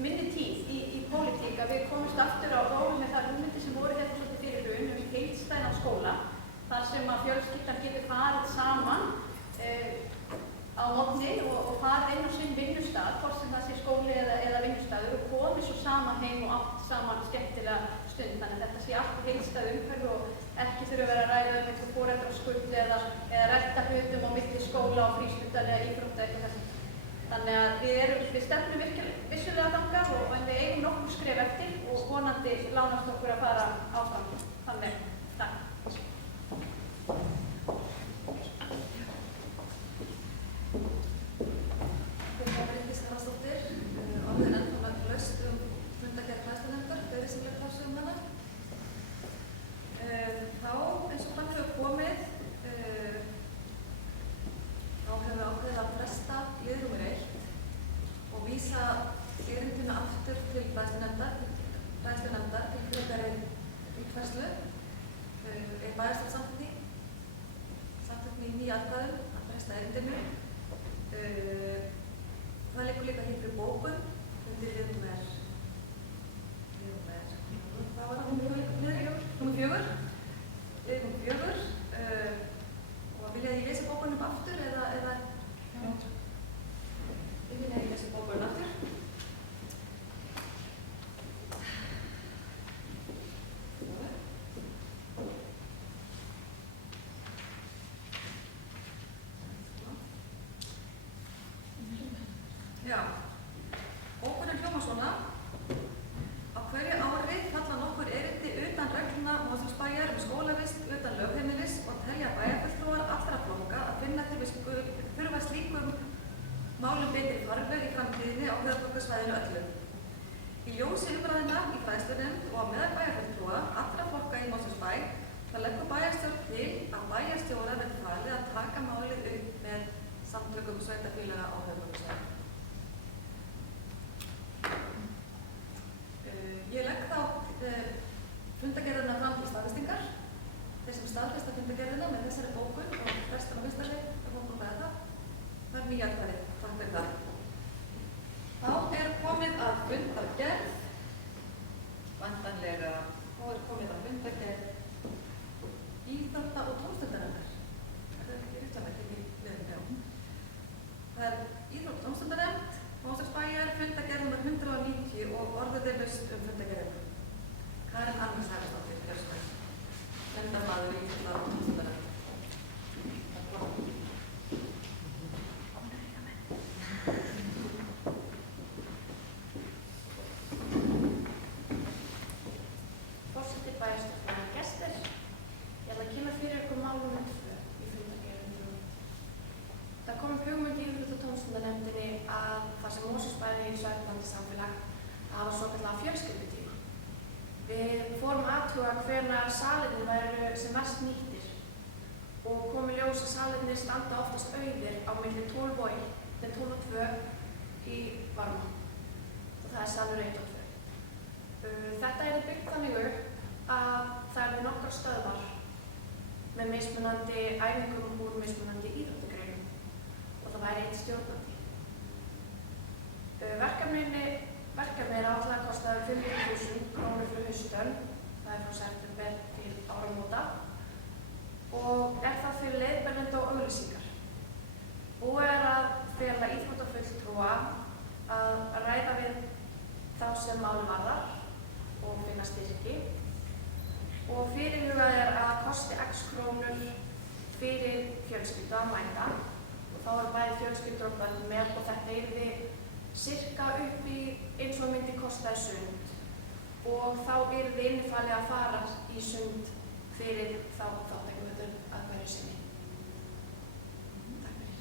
minni tíð í pólitík að við komumst aftur á rólu með þær hugmyndir sem voru svolítið fyrir hrun heildstæðan skóla þar sem að fjölskyldan getur farið saman á morgni og farið inn á sinn vinnustað, hvort sem það sé skóli eða vinnustaður og komið svo saman heim og átt saman skemmtilega stund. Þannig að þetta sé allt heildstæð umhverfi og ekki þurfa að vera að ræða eitthvað foreldraskuld eða rætta hlutum á milli skóla og frístundar eða íþrótta eitthvað þess. Þannig að við stefnum vissulega þangað en við eigum nokkur skref eftir og vonandi lánast okkur að fara áfram. Þannig, takk. Bryndís Haraldsdóttir, orðin ennþá laust fundargerð fræðslunefndar, fleiri sem vilja tala um hana. Þá, eins og fram hefur komið, þá hefur við ákveðið að fresta lið númer 1 og vísa erindinu aftur til fræðslunefndar til frekari útfærslu. Er bæjarstjórn samþykkt í 9 atkvæðum að fresta erindinu. Það liggur líka hér fyrir bókun undir lið númer 4. Og vilja ég lesa bókunum aftur eða Ég vilja ég lesa bókunum aftur. Já, bókunin hljómar svona. Á hverju ári falla nokkur erindi utan regluna Mosfellsbæjar skólavist utan lögheimilis og telja bæjarfulltrúar allra flokka að finna þurfa slíkum málum betri farveg í framtíðinni á höfuðborgarsvæðinu öllu. Í ljósi umræðna í fræðslunefnd og á meðal bæjarfulltrúa allra flokka í Mosfellsbæ það leggur bæjarstjórn til að bæjarstjóra verði falið að taka málið upp með samtökum sveitarfélaga á höfuðborgarsvæðinu. Ég legg þá fundargerðina fram til staðfestingar. Þeir sem staðfesta fundargerðina með þessari bókun og restan á vinstri að fá með það. Það er 9 atkvæði. Takk fyrir það. Þá er komið að fundargerð. Væntanlega er komið að fundargerð íþrótta- og tómstundanefndar. Það er ekki réttsamlega ekki í liðinu. Það er íþrótta- og tómstundanefnd. Mosfellsbæjar, fundargerð nr. 190 og orðið er laust fundargerðina. Karen Arnars Haraldsdóttir, kjörsvæð. Nefndarmaður í íþrótta- og tómstundanefnd. Forseti, bæjarstjórn og gestir. Ég ætla að kynna fyrir ykkur mál nr. 2 í fundargerðinni. Það kom upp hugmynd í íþrótta- og tómstundanefndinni að þar sem Mosfellsbær er í sveiflandi samfélag að hafa svokallaða fjölskyldutíma. Við fórum að athuga hvenær salirnir væru sem mest nýttir og kom í ljós að salirnir standa oftast auðir á milli 12 og 1 til 12 og 2 í Varmá. Og það er salur 1 og 2. Þetta er byggt þannig upp að það eru nokkrar stöðvar með mismunandi æfingum úr mismunandi íþróttagreinum og það væri 1 stjórnandi. Verkefni er áætlað að kosta 500.000 krónur fyrir haustönn, það er frá september til áramóta og er það fyrir leiðbeinenda og auglýsingar. Búið er að fela íþróttafulltrúa að ræða við þá sem málið varðar og finna styrki og fyrirhugað er að kosti X krónur fyrir fjölskyldu að mæta og þá er bæði fjölskyldur og börn með og þetta yrði sirka upp í eins og myndi kosta í sund og þá yrði innifalið að fara í sund fyrir þá þátttökumendur að hverju sinni. Takk fyrir.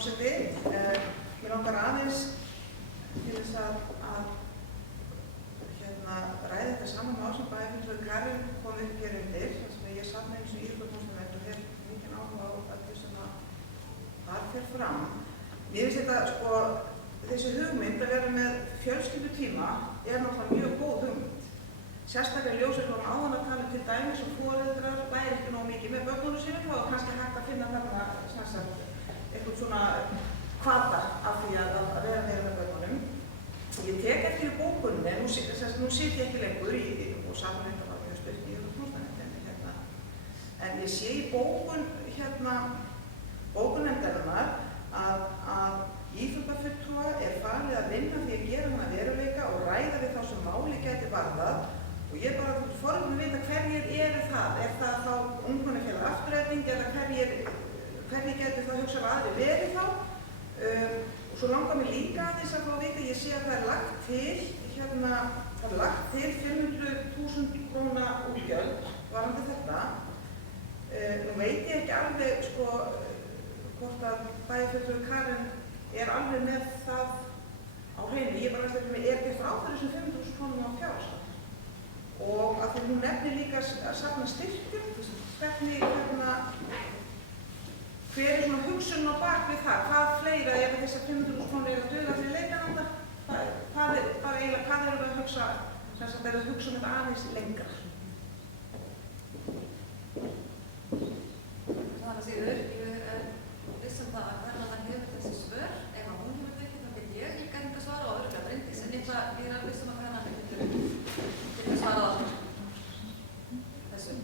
forseti. Mér langar aðeins til þess að ræða þetta saman mál sem bæjarfulltrúi Karen kom upp hér undir, þar sem ég satt með eins og íþróttatónlistarnefnd og hef mikinn áhuga á öllu sem þar fer fram. Mér finnst þetta, þessi hugmynd að vera með fjölskyldutíma er náttúrulega mjög góð hugmynd. Sérstaklega ljósið frá áðan að tala til dæmis og foreldrar væri ekki nóg mikið með börnunum sínum, þá er kannski hægt að finna þarna eitthvað svona hvata af því að vera meira með börnunum. Ég tek eftir í bókunni, nú sit ég ekki lengur og saman þetta var mjög styrkt í tónlistarnefndinni en ég sé í bókunnefndarinnar að íþróttafulltrúa er falið að vinna því að gera hana veruleika og ræða við þá sem máli gæti varðað og ég bara forðum að vita hverjir eru það. Er það þá ungmennafélag Afturelding eða hverjir gæti þá hugsa aðri verið þá? Og svo langar mér líka aðeins að fá að vita, ég sé að það er lagt til 500.000 króna útgjöld varðandi þetta. Nú veit ég ekki alveg hvort að bæjarfulltrúi Karen er alveg með það á hreinu. Ég bara veist ekki er gert ráð fyrir þessum 500.000 krónum á fjárhagslega. Og að því hún nefnir líka að safna styrkjum, hver er svona hugsun á bak við það? Hvað fleira ef þessar 500.000 krónur eru að duga fyrir leikananda? Hvað erum við að hugsa, sem sagt, að hugsa þetta aðeins lengra? Þannig síður, ég er viss það að hvernig hefur þessi svör. Ef hún hefur ekki, þá get ég líka þetta svara og öðrulega Bryndís, en ég er viss að hvernig getur svarað á þessu.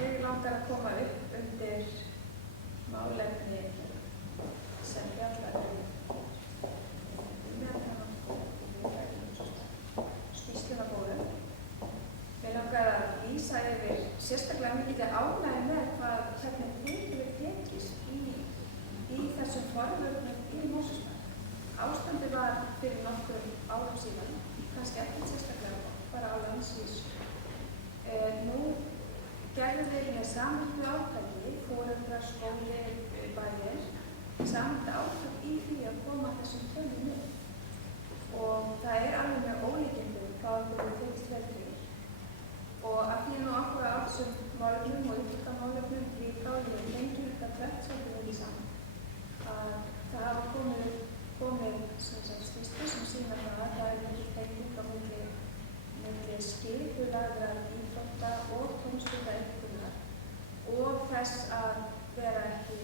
Ég langar að koma upp undir málefni sem fjallar skýrsluna góðu. Mig langar að lýsa yfir sérstaklega mikið ánægju með hvernig hefur tekist í þessum forvörnum í Mosfellsbæ. Ástandið var fyrir nokkur árum síðan, kannski ekkert sérstaklega, bara á landsvísu. Nú gerðum við með samhættu átaki, foreldrar, skóli, bæir, samhættu átaki í því að koma þessum tölum upp. Og það er alveg með ólíkindum hvað okkur tekist vel til. Og að því nú okkur á þessum málefnum og íþróttamálefnum líka og ég lengi þetta tvert svolítið við saman. Að það hafa komið skýrslur sem sýna það er mikil tenging á milli skipulagðrar íþrótta og tómstundaiðkunar og þess að vera ekki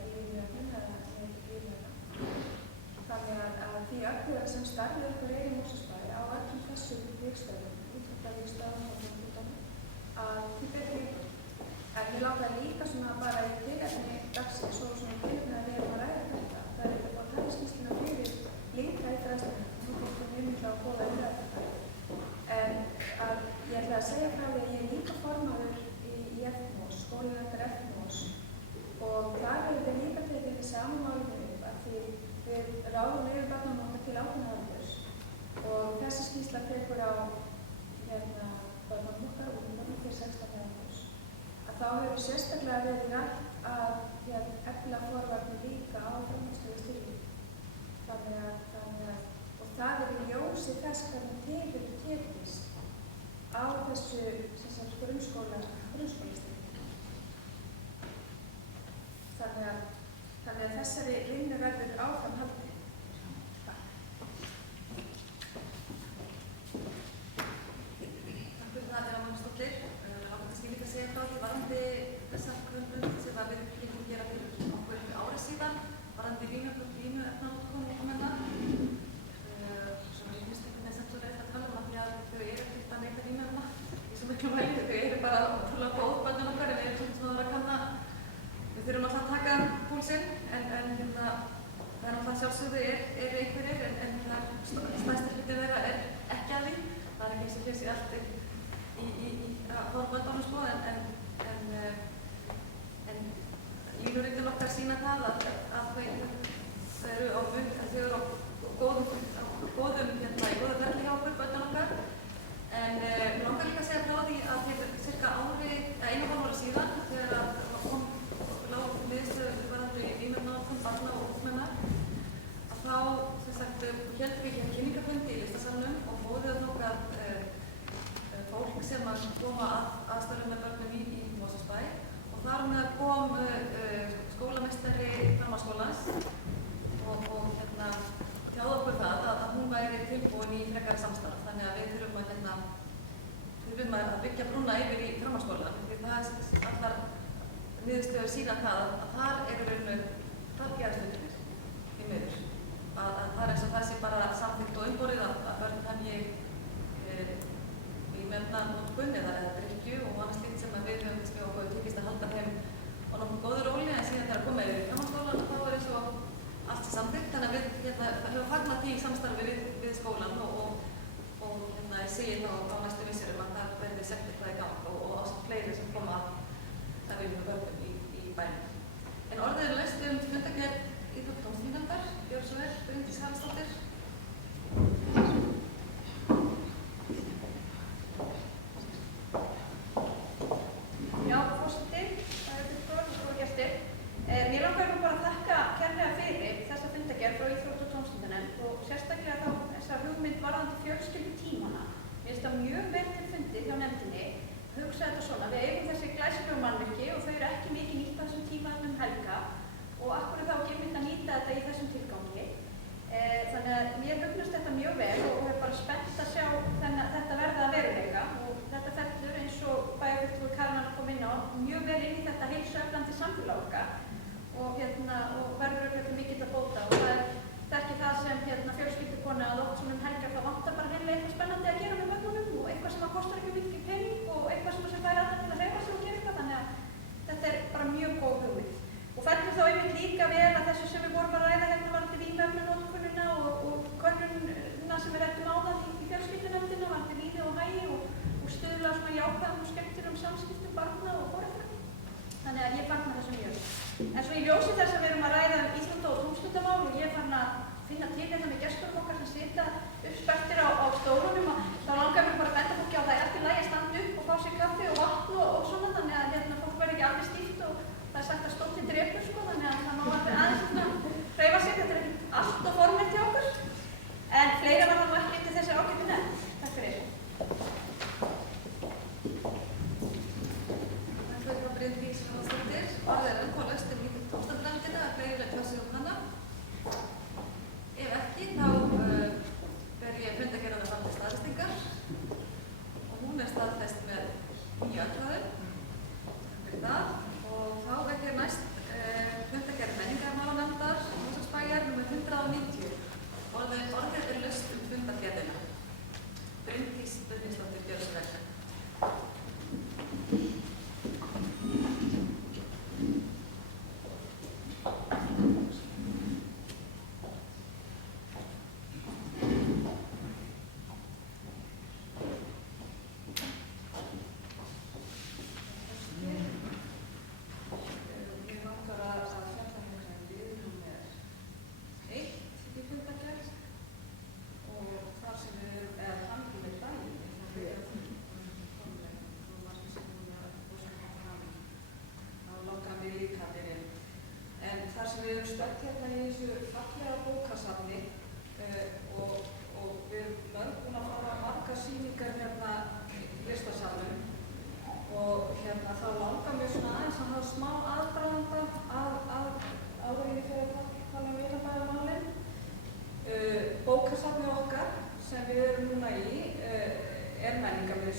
vímuefnum eða ekki vímuefna. Þannig að því öfluga sem starfið okkur í Mosfellsbæ á öllum þessum vígstöðum, íþróttavígstöðum og tómstundum, að því betur ykkur. En ég láta líka bara í tilefni dagsins og tilefni að við erum að ræða þetta. Það er þetta búin að hafa skýrsluna fyrir líka í fræðslunum. Nú getur við mjög að góða um þetta. En ég ætla að segja frá því að ég er líka formaður í FMOS, skólinefndar FMOS hefur sérstaklega verið rætt að efla forvarnir líka á framhaldsskólastigi. Og það í ljósi þess hvernig til hefur tekist á þessu grunnskólastigi. Þannig að þessari vinnu verður áfram haldið. Takk fyrir það, Eva Magnúsdóttir. Kannski líka að segja frá því varðandi þessar kröfur sem við viljum gera fyrir okkur ári síðan, varðandi vímuefnanotkun ungmenna. Sem ég finnst einhvern veginn sem svo reitt að tala af því að þau eru ekkert að neyta vímuefna í svo miklu mæli. Þau eru bara ótrúlega góð börnin okkar en við erum svona að kanna. Við þurfum alltaf að taka púlsinn en það er alltaf sjálfsögðu eru einhverjir en stærsta hluti þeirra ekki að því. Það ekki eins og þessi allt að horfa böndunum sko en línuritinn okkar sína það að þau eru á góðum ferli hjá okkur, böndun okkar. En við langar líka að segja frá því að fyrir cirka einu ári síðan þegar kom niðurstöðu varðandi vímuefnanotkun barna og ungmenna að þá héldum við kynningarfundi í Listasalnum og boðuðum þangað fólk sem að koma að störfum með börnum í Mosfellsbæ og þar með kom skólameistari framhaldsskólans og tjáði okkur það að hún væri tilbúin í frekari samstarf þannig að við þurfum að byggja brúna yfir í framhaldsskólan því það allar niðurstöður sína það að þar eru þar gerast hlutir í miður. Að það er eins og það sé bara samþykkt og umborið að börn henni vímuefnanotkun eða drykkju og annað slíkt sem við höfum kannski okkur tekist að halda þeim á nokkuð góðu róli en síðan þegar koma yfir í framhaldsskólan þá er eins og allt sé samþykkt þannig að við höfum fagnað því í samstarfi við skólan og ég segi þá á næstu misserum að það verði sett eitthvað í gang og ásamt fleiri sem koma að vinna með börnum í bænum. En orðið er laust fundargerð íþrótta- og tómstundunefndar. Gjörðu svo vel, Bryndís Haraldsdóttir. Já, forseti, það er góða gestir. Mér langar bara að þakka kærlega fyrir þessa fundargerð frá íþrótta- og tómstundunefnd og sérstaklega þá þessa hugmynd varðandi fjölskyldutímana. Mér finnst það mjög vel til fundið hjá nefndinni hugsa þetta svona, við eigum þessi glæsilegu mannvirki og þau eru ekki mikið nýtt á þessum tíma helga og akkur þá ekki mynd að nýta þetta í þessum tilgangi. Þannig að mér hugnast þetta mjög vel og er bara spennt að sjá þetta verða að veruleika og þetta fellur eins og bæjarfulltrúi Karen kom inn á mjög vel inn í þetta heilsueflandi samfélag okkar og verður auðvitað mikið að bóta og það er ekki það sem fjölskyldukona að oft svona helgar þá vantar bara hreinlega eitthvað spennandi að gera með börnunum og eitthvað sem kostar ekki mikið pening og eitthvað sem fær alla til að hreyfa sig og gera eitthvað þannig að þetta er bara mjög góð hugmynd. Og fellur þá einmitt líka vel að þessu sem við vorum að ræða varðandi vímuefnanotkunina og könnunina sem við rættum áðan í fjölskyldunefndina varðandi líði og hægi og stuðla svona jákvæðum og skemmtilegum samskiptum barna og foreldra. Þannig að ég fagna þessu mjög. En svo í ljósi þess að við erum að ræða íþrótta- og tómstundamál og ég er farin að finna til með gesturum okkar sem sita uppspettir á stólunum og þá langar mér bara að benda fólki á það eftir lagi að standa upp og fá sér kaffi og vatn og svona þannig að fólk verði ekki alveg stíft og það er sagt að stóllinn drepur sko þannig að það má alveg aðeins hreyfa sig, þetta er ekki allt og formlegt hjá okkur en fleira var það ekki til þessi ágættu nefnd. Takk fyrir. Takk fyrir Bryndís Haraldsdóttir. Orðið er ennþá laust í tómstundunefndina að fleiri vilja tjá sig hana. Ef ekki, þá ber ég fundargerðina fram til staðfestingar og hún er staðfest með 9 atkvæðum. Takk fyrir það. Og þá vekk ég næst fundargerð menningarmálanefndar Mosfellsbæjar nr. 190. Orðið er laust fundargerðina. Bryndís Bryndísdóttir, gjörðu svo vel.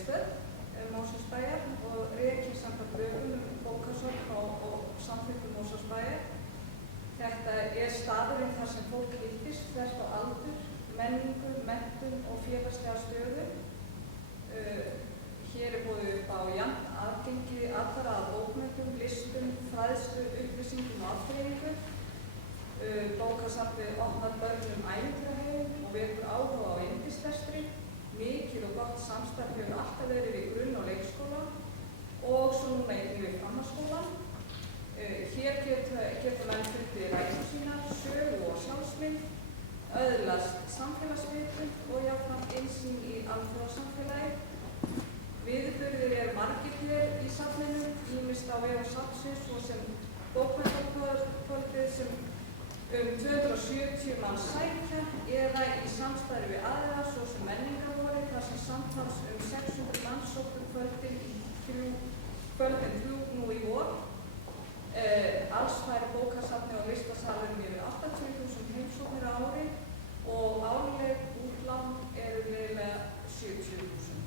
vefstöð Mosfellsbæjar og rekin samkvæmt lögum bókasöfn og samþykktum Mosfellsbæjar. Þetta staðurinn þar sem fólk hittist þvert á aldur, menningu, menntun og félagslega stöðu. Hér boðið upp á jafnt aðgengi allra að bókmenntum, listum, fræðslu, upplýsingum og afþreyingu. Bókasafnið opnar börnum ævintýraheim og vekur áhuga á yndislestri. Mikið og gott samstarf hefur alltaf verið við grunn- og leikskóla og svo núna einnig við framhaldsskólann. Hér geta menn fundið rætur sínar, sögu og sjálfsmynd, öðlast samfélagsvitund og jafnframt innsýn í alþjóðasamfélagið. Viðburðir eru margir hér í safninu, ýmist á vegum safnsins svo sem bókmenntakvöldið sem 270 manns sækja eða í samstarfi við aðra svo sem menningarvorið þar sem samtals 600 manns sóttu kvöldin 3 nú í vor. Alls fær bókasafnið og listasalurinn yfir 80.000 heimsóknir á ári og árleg útlán eru liðlega 70.000.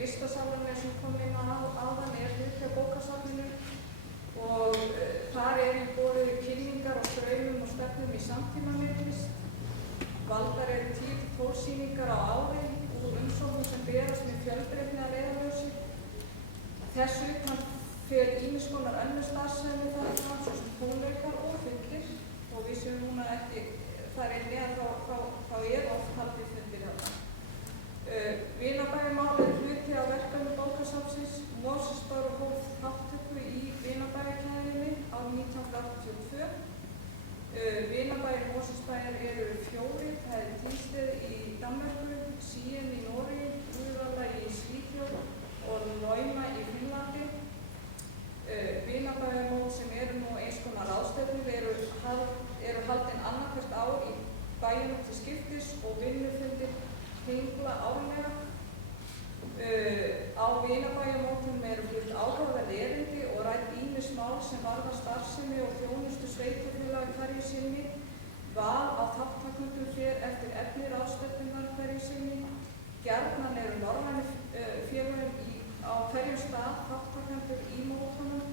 Listasalurinn sem kom inn áðan hluti af bókasafninu og þar í boði kynningar og draumum og stefnum í samtímamyndlist. Valdar 10-12 sýningar á ári úr umsóknum sem berast með fjölbreytni að leiðarljósi. Þess utan fer ýmiss konar önnur starfsemi þar fram svo sem tónleikar og fundir og við séum núna ekki þar inni að þá oft haldið fundir hérna. Vinabæjarmál hluti af verkefni bókasafnsins. Mosfellsbær hóf þátttöku í Vinabæjarkeðjunni árið 1982. Vinabæjar Mosfellsbæjar eru 4, það Thisted í Danmörku, Skien í Noregi, Uddevalla í Svíþjóð og Lauma í Finnlandi. Vinabæjarmót sem eru nú eins konar ráðstefnur eru haldin annað hvert ár í bæjunum til skiptis og vinnufundir hringla árlega. Á vinabæjarmótum eru flutt áhugaverð erindi og rædd ýmis mál sem varða starfsemi og þjónustu sveitarfélaga hverju sinni. Val á þátttakendum fer eftir efni ráðstefnunnar hverju sinni. Gjarnan eru norrænu félögin á hverjum stað þáttakendur í mótunum.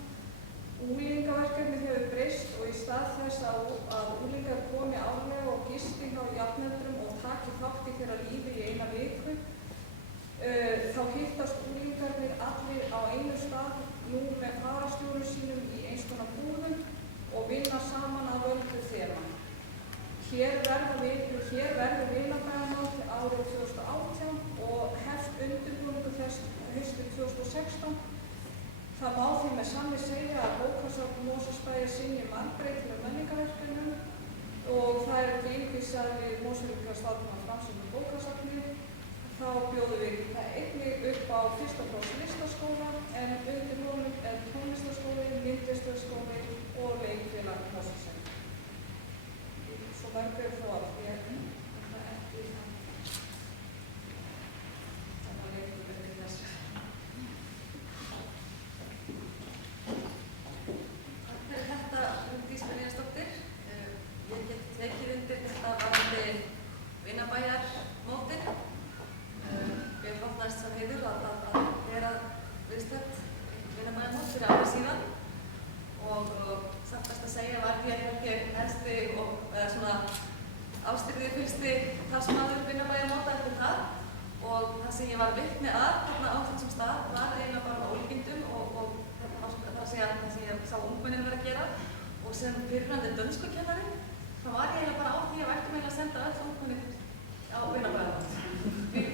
Unglingaverkefni hefur breyst og í stað þess að unglingar komi árlega og gisti hjá jafnöldrum og taki þátt í þeirra lífi í eina viku, þá hittast unglingarnir allir á einu stað nú með fararstjórum sínum í eins konar búðum og vinna saman að völdu þema. Hér verður Vinabæjarmót árið 2018 og hefst undirbúningur þess haustið 2016. Það má því með sanni segja að bókasafn Mosfellsbæjar sinni margbreytilegum menningarverkefnum og það ekki einungis að við Mosfellsbæjar státum að framsýna bókasafni. Þá bjóðum við það einnig upp á fyrsta prófs listaskóla en undir honum tónlistarskóli, myndlistarskóli og leikfélag Mosfellsbæjar. Svo mörg þó að ég ekki þessu. Þetta Bryndís Brynjarsdóttir. Ég get tekið undir þetta varðandi Vinabæjarmótin. Mér hlotnaðist svo heiður að vera viðstödd Vinabæjarmót fyrir ári síðan og satt best að segja var ég helsti eða svona ástríðufyllsti talsmaður Vinabæjarmóta eftir það og það sem ég var vitni að þarna á þessum stað var eiginlega bara með ólíkindum og það sem ég sá ungmennin vera að gera og sem fyrrverandi dönskukennari þá var ég eiginlega bara á því að ættum eiginlega að senda öll ungmennin á Vinabæjarmót.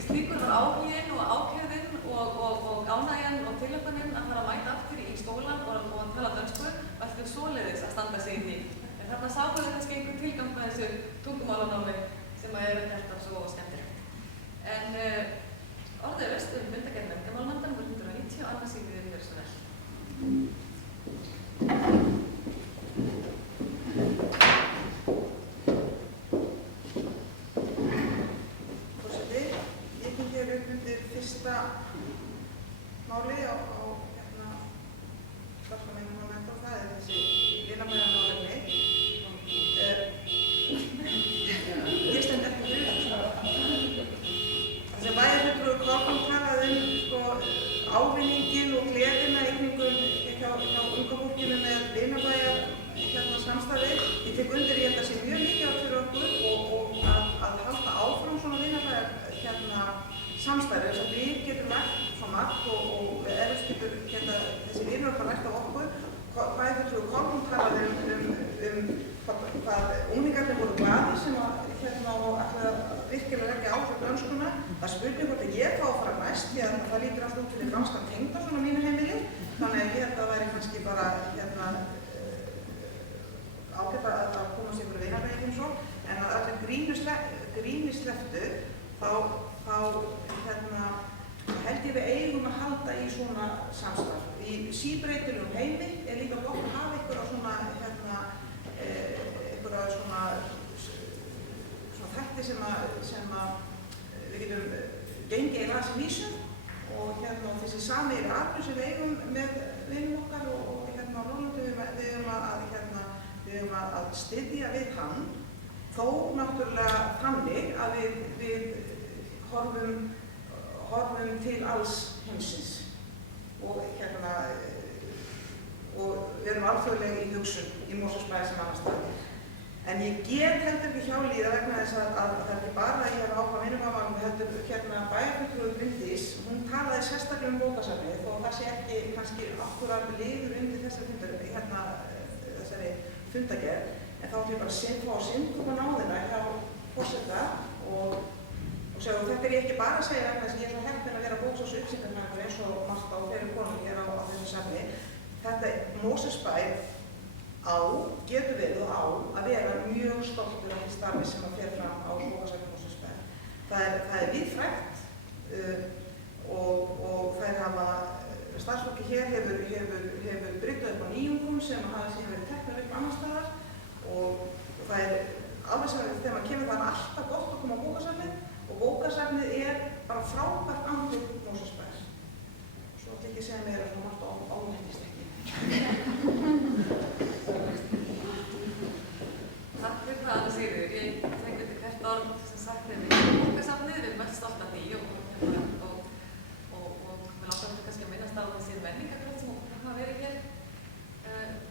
Slíkur var áhuginn og ákefðinn og ánægjan og tilöfnaninn að fara að mæta aftur í skólan og að tala dönsku og ættum svoleiðis að standa sig í því. En þarna sáum við kannski einhver tilgang með þessu tungumálanámi sem er alltaf svo skemmtilegt. En orðið fundagerð menningarmálanefndar nr. 190 og annars síðan við svo vel. Forseti, ég kom hér upp undir fyrsta máli á starfsmenningarmálanefnd og það er þessi Vinabæjarmálefni. Ég stend ekki fyrir þessu. Það sem bæði tek undir, ég held að sé mjög mikilvægt fyrir okkur og að halda áfram svona vinnubragð samstæður þess að við getum lært svo margt og erfist getur þessi vinur okkar lært af okkur. Hvað er þetta Kolbrún talaði hvað unglingarnir voru glaðir sem og ætlaði að virkilega leggja áhrif dönskuna. Það spurning hvort að ég fá að fara næst því að það lítur allt út fyrir franskan tengda svona mínu heimili. Þannig að ég held að það væri kannski bara ágætt að komast ykkur vinarbragði eins og, en að allir gríni slepptu, þá held ég við eigum að halda í svona samstarf. Í síbreytilegum heimi er líka gott að hafa ykkur á svona, svona þætti sem við getum gengið í rasi vísum og þessi sameiginlegu atburð sem við eigum með vinum okkar og Norðurlöndum við eigum að styðja við hann, þó náttúrulega þannig að við horfum til alls heimsins og við erum alþjóðlega í hugsun í Mosfellsbæ sem annars staðar. En ég get heldur ekki hjá líða vegna þess að það er ekki bara að ég hef ákvað vinnumálum, heldur bæjarfulltrúi Bryndís, hún talaði sérstaklega bókasafnið og það sé ekki kannski akkúrat liður undir þessari fundagerð, en þá ætlum ég bara að fá að synda náðina hjá forseta og segja, og þetta er ég ekki bara að segja vegna þess að ég er svo heppinn að vera bóksás uppsýndarmæður eins og Marta og fleiri konur hér á þessu safni. Þetta Mosfellsbær getur verið og á að vera mjög stoltur af því starfi sem að fer fram á bókasafni Mosfellsbær. Það er víðfrægt og þær hafa, starfsfólki hér hefur bryggðað upp á nýjungum sem hafa síðan verið teknar upp annars staðar og það er alveg sem þegar maður kemur það er alltaf gott að koma á bókasafnið og bókasafnið er bara frábært andlit Mosfellsbærs. Svo ætla ekki að segja mér að það margt ámættist ekki. Takk fyrir það, Anna Sigríður. Ég tek undir hvert orð sem sagt er við bókasafnið, við erum öll stolt af því og við langar kannski að minnast á þessi menningarkvöld sem hafa verið hér.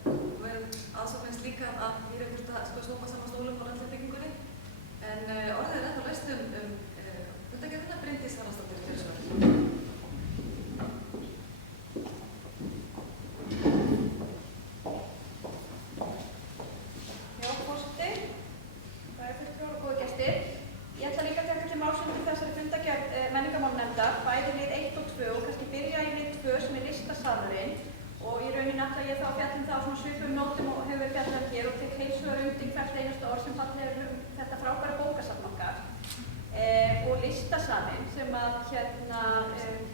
Við verðum aðsóknast líka að hér er hvort að snúpa saman stólum á landlækningunni, en orðið er ennþá laust fundagerðina. Bryndís Haraldsdóttir fyrir svör. Bæði lið 1 og 2 og kannski byrja í lið 2 sem er listasalurinn og í rauninni ætla ég þá að fjalla það á svona svipum nótum og hefur fjallað hér og tek heils hugar undir hvert einasta orð sem fallið þetta frábæra bókasafn okkar og listasalinn sem að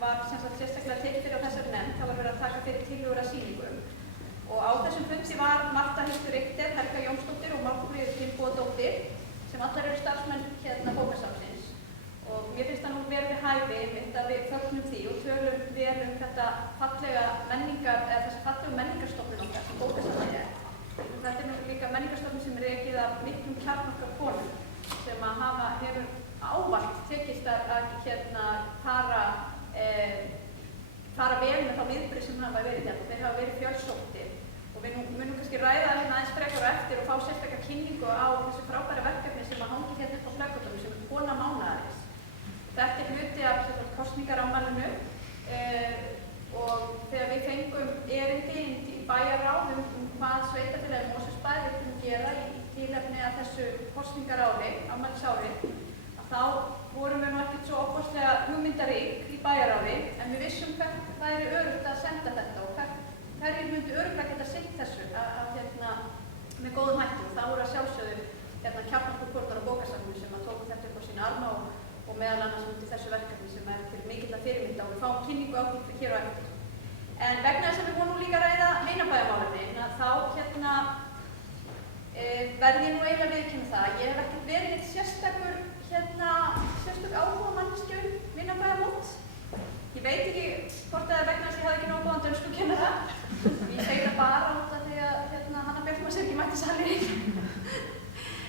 var sérstaklega til fyrir á þessari nefnd, það var verið að taka fyrir tillögur að sýningum og á þessum fundi var Marta Hildur Richter, Helga Jónsdóttir og Málfríður Finnbogadóttir sem allar eru starfsmenn bókasafnsins. Og mér finnst það nú verið við hæfi að við fögnum því og tölum vel þetta fallega þessa fallegu menningarstofnun okkar sem bókasafnið er. Þetta er nú líka menningarstofnun sem er rekið af miklum kjarnorkar konum sem hefur ávallt tekist að fara vel með þá viðbrögð sem hafa verið hérna og þeir hafa verið fjölsóttir. Og við munum kannski ræða aðeins frekar á eftir og fá sérstaklega kynningu á þessu frábæra verkefni sem hangi hérna upp á flöggutunum sem er Kona mánaðarins. Þetta er hluti af kosningarámælinu og þegar við fengum erindi í bæjarráð hvað sveitarfélagið Mosfellsbær vildi gera í tilefni af þessu kosningaráði, afmælisári, þá vorum við nú ekkert svo ofboðslega hugmyndarík í bæjarráði en við vissum hvert það er öruggt að senda þetta og hverjir myndi örugglega geta sinnt þessu með góðum hætti og það voru að sjálfsögðu kjarnorkuportar á bókasafninu sem tóku þetta upp á sína arma og meðal annars undir þessu verkefni sem er til mikilla fyrirmynda og við fáum kynningu á því hér á eftir. En vegna þess að við vonum líka að ræða Heynabæjarmálefnin þá verði ég nú eiginlega viðurkenna það. Ég hef ekkert verið eitt sérstök áhuga manneskju Heynabæjarmót. Ég veit ekki hvort það er vegna þess að ég hafði ekki nógu góðan dönskukennara. Ég segi það bara út af því að Hanna Bjartmanns er ekki mætt í salinn.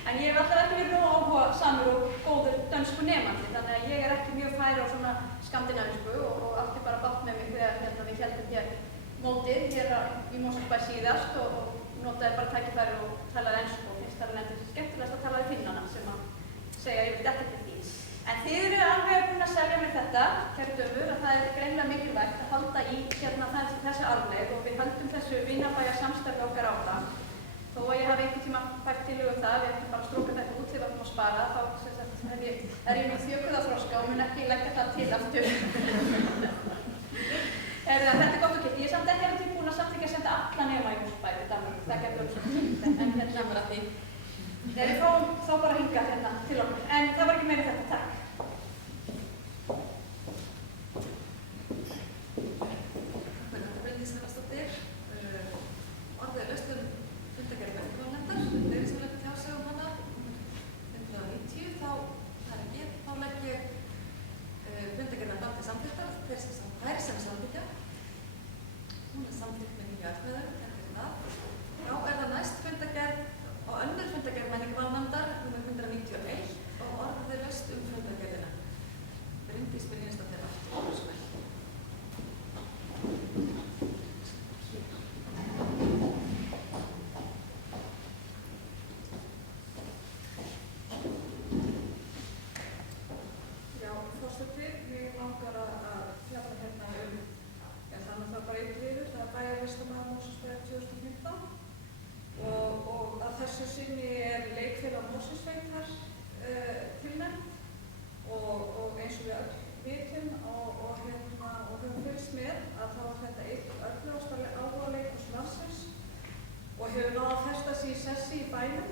En ég hef alltaf ekki verið nógu áhugasamur og góður dönsku nemandi, þannig að ég er ekki mjög fær á svona skandinavísku og átti bara bátt með mig þegar við héldum hér mótið hér í Mosfellsbæ síðast og notaði bara tækifæri og talaði ensku og finnst það að nefndi skemmtilegast að tala við finnana sem að segja ég veit ekkert við því. En þið eru alveg búin að selja mér þetta, kæru dömur, að það er greinilega mikilvægt að halda í þessi arfleifð og við höldum þessu vinabæja samstarfi okkar áfram. Þó að ég hafi einhvern tíma fært tillögu það, við ætlum bara að stróka þetta út til að koma að spara, þá er ég mjög þjökuðaþroska og mun ekki leggja það til aftur. Þetta er gott og gilt. Ég er samt ekki alveg tilbúin að samþykkja að senda alla nema í Mosfellsbæ til Danmörku, það getur umsókn, en kemur að því. Við fáum þá bara hingað hérna til okkur, en það var ekki meira þetta, takk. Bryndís Haraldsdóttir, orðið er laust fundargerð menntamálanefndar, þeir sem leggur tjá sig hana 190, þá legg ég fundargerðina fram til samþykktar, þær sem samþykkja. Hún er samþykkt með 9 atkvæðum, þá er það næst fundargerð og önnur fundargerð menningarmálanefndar nr. 191 og orðið er laust fundargerðina. Bryndís Haraldsdóttir aftur. Þessu sinni er leikfélag Mosfellsbæjar tilnefnt og eins og við öll vitum og höfum fylgst með að þá var þetta eitt öflugasta áhugaleikhús landsins og hefur náð að festa sig í sessi í bænum.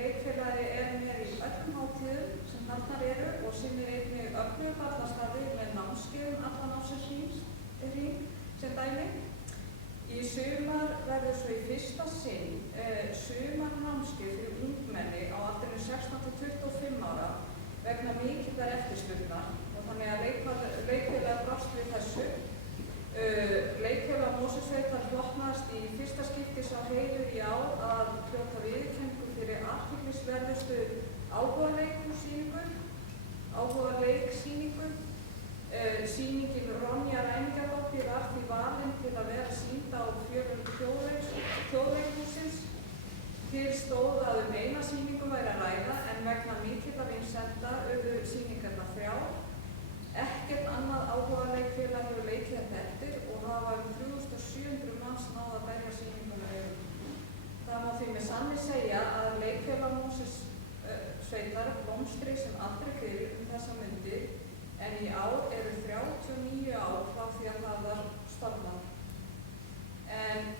Leikfélagi er með í öllum hátíðum sem haldnar eru og sinnir einnig öflugu barnastarfi með námskeiðum allan ársins hring sem dæmi. Í sumar verður svo í fyrsta sinn sumarnámskeið fyrir ungmenni á aldrinum 16 til 25 ára vegna mikillar eftirspurnar og þannig að leikfélag brást við þessu. Leikfélag Mosfellsbæjar hlotnaðist í fyrsta skipti sá heiður í ár að hljóta viðurkenningu fyrir athyglisverðustu áhugaleiksýningu. Sýningin Ronja Ræningadóttir var því valin til að vera sýnd á fjölum þjóðleikhússins. Til stóð að eina sýningu væri að ræða en vegna mikilla vinsælda urðu sýningarnar 3. Ekkert annað áhugaleikfélag hefur leikið eftir og hafa 3700 manns náð að berja sýninguna yfir. Það má því með sanni segja að leikfélag Mosfellsbæjar blómstri sem aldrei fyrir þessa mundir en í ár eru 39 ár frá því að það var stofnað. En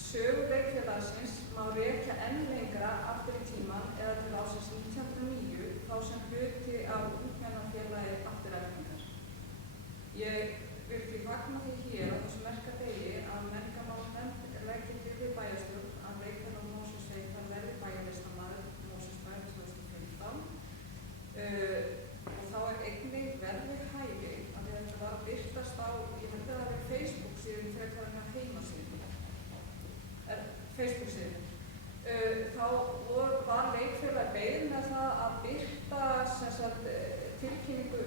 sögu leikfélagsins má rekja enn lengra aftur í tímann eða til ársins 1909 þá sem hluti af ungmennafélagi Aftureldingar. Ég vil því fagna því hér á þessu merka degi að menningarmálanefnd leggi til við bæjarstjórn að leikfélag Mosfellsbæjar verði bæjarlistamaður Mosfellsbæjar 2015. Og þá er einnig verði hæfi að þetta var birtast á, ég held að það er Facebook síðan frekar en að heimasíðu. Facebook síðan. Þá var leikfélag beðið með það að birta tilkynningu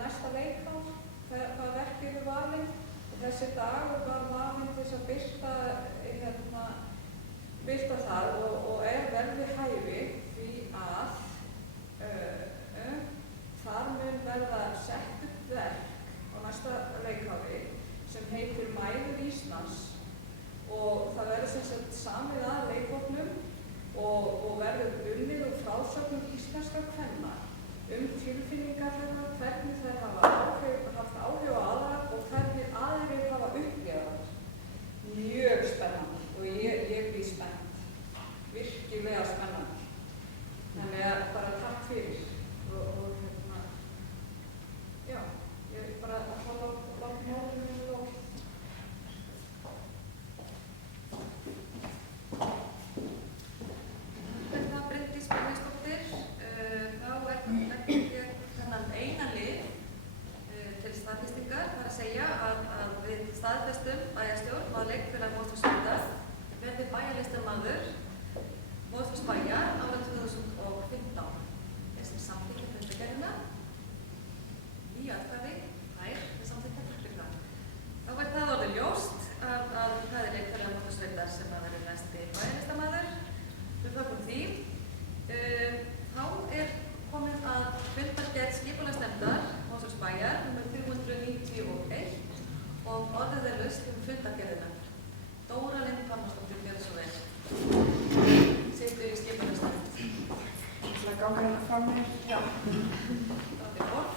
næsta leikár, hvað verk eru valin og þessi dagur var valin til að birta það og er verði hæfi því að þar mun verða sett upp verk á næsta leikári sem heitir Mæður Íslands og það verður sem sagt samið að leikhópnum og verður unnið úr frásögnum íslenskra kvenna tilfinningar þeirra, hvernig þær hafa haft áhrif á aðra og hvernig aðrir hafa upplifað. Mjög spennandi og ég blir spennt, virkilega spennandi. Þannig að bara takk fyrir og já, ég bara að fá látt málum og Þetta Bryndís Haraldsdóttir, þá leggur ég þennan eina lið til staðfestingar, það er að segja að við staðfestum bæjarstjórn og leikfélag Mosfellsbæjar verði bæjarlistamaður Mosfellsbæjar árið 2015. Þessum samþykkja fundargerðina, 9 atkvæði, þær með samþykkja fundargerðina. Þá er það orðið ljóst að það er leikfélag Mosfellsbæjar sem komnir. Já. Það er borð.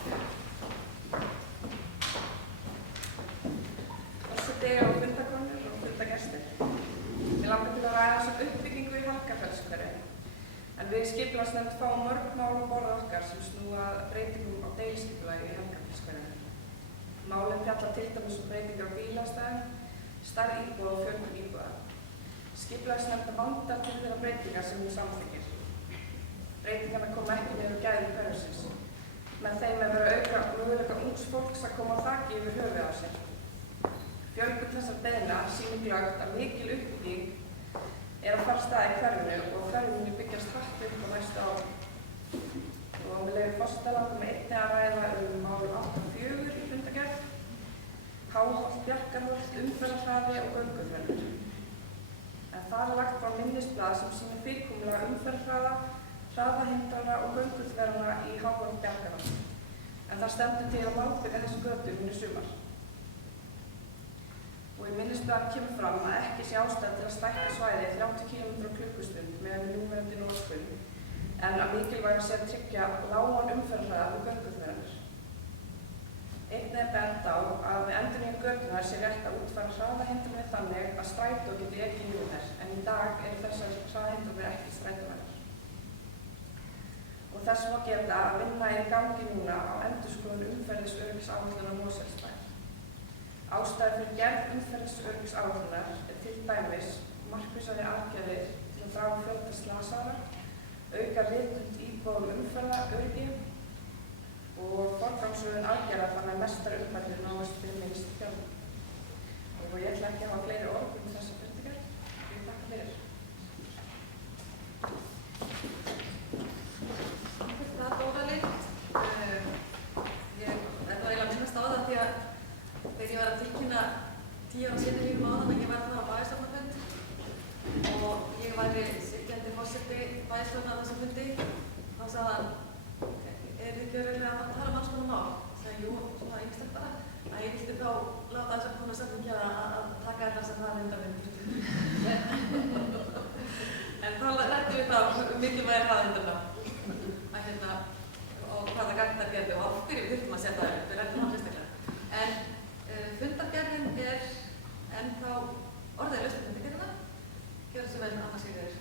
Forseti og fundarkonur og fundargestir. Ég langar til að ræða þessum uppbyggingu í Helgafellshverfi. En við skipulagsnefnd fáum mörg mál á borð okkar sem snúa að breytingum á deiliskipulagi í Helgafellshverfi. Málin fjalla til dæmis breytingar á bílastæðum, stærð íbúða og fjölgun íbúða. Skipulagsnefnd vandar til þeirra breytingar sem hún samþykkir. Breytingarna koma ekki niður á gæðum hverfisins. Með þeim er verið að auka möguleika ungs fólks að koma á þaki yfir höfuðið á sér. Fjölgun þessar beiðna sýnir glöggt að mikil uppbygging er að fara af stað í hverfinu og hverfinu byggjast hratt upp á næstu árum. Og með leyfi forseta langar mig einnig að ræða mál 8.4 í fundargerð, Háholt, Bjarkarholt, umferðarhraði og göngufjörður. En þar er lagt fram minnisblað sem sýnir fyrirkomulag umferðarhraða, hraðahindrana og gönguþverana í Háholt, Bjarkarholt. En það stendur til að malbika þessu götur í sumar. Og í minnisblaðinu kemur fram að ekki sé ástæða til að stækka svæði 30 km/klukkustund meðan við núverandi notkun, en að mikilvægt sé að tryggja lágan umferðarhraða við gönguþveranir. Einnig er bent á að við endurnýjun götunnar sé rétt að útfæra hraðahindranir þannig að strætó geti ekið yfir þær, en í dag eru þessar hraðahindranir ekki strætóvænar. Og þess má geta að vinna er í gangi núna á endurskoðun umferðisöryggisáætlunar á Mosfellsbæ. Ástæður fyrir gerð umferðisöryggisáætlunar er til dæmis markvissari aðgerðir til að draga fjölda slasaðra, auka vitund íbúa umferðaröryggi og forgangsröðun aðgerða þannig að mestar umbætur náist fyrir minnst fjölda. Og ég ætla ekki að hafa fleiri orð þessar breytingar. Ég þakka fyrir. Það er bóðalegt. Ég ætla eiginlega að minnast á það því að þegar ég var að tilkynna 10 ára sinni líka máðan að ég var það á bæjarstjórnarfund og ég væri sitjandi forseti bæjarstjórnar á þessum fundi, þá sagði hann: er þið ekki örugglega að tala um alls konar mál? Ég sagði: jú, svona ýmislegt bara. Að ég vildi þá láta þess að koma setningja að taka þetta sem það hraðahindranir. En þá rættum við þá mikilvægi hraðahindranna og hvaða gagn þær gerðu og af hverju við þurfum að setja það upp. Við rættum það fyrstaklega. En fundargerðin er ennþá orðið laust um fundargerðina. Gjörðu svo vel með Anna Sigríður.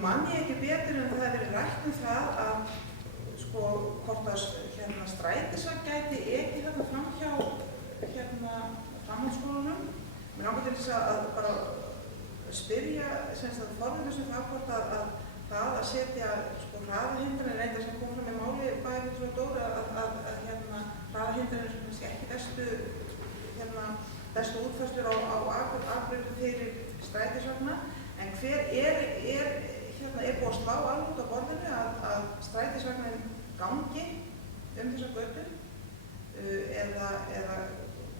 Man ég ekki betur en það hefur verið rætt um það að hvort að strætisvagn gæti ekið þarna fram hjá framhaldsskólanum. Mér langar til þess að bara spyrja forvitnum sem það hvort að það að setja hraðahindranir, reyndar sem kom fram með máli bæði við Dóra að hraðahindranir er kannski ekki bestu útfærslur á akbrautum fyrir strætisvagna. En hver er búið að slá alveg út á borðinu að strætisvagnin gangi þessa götu eða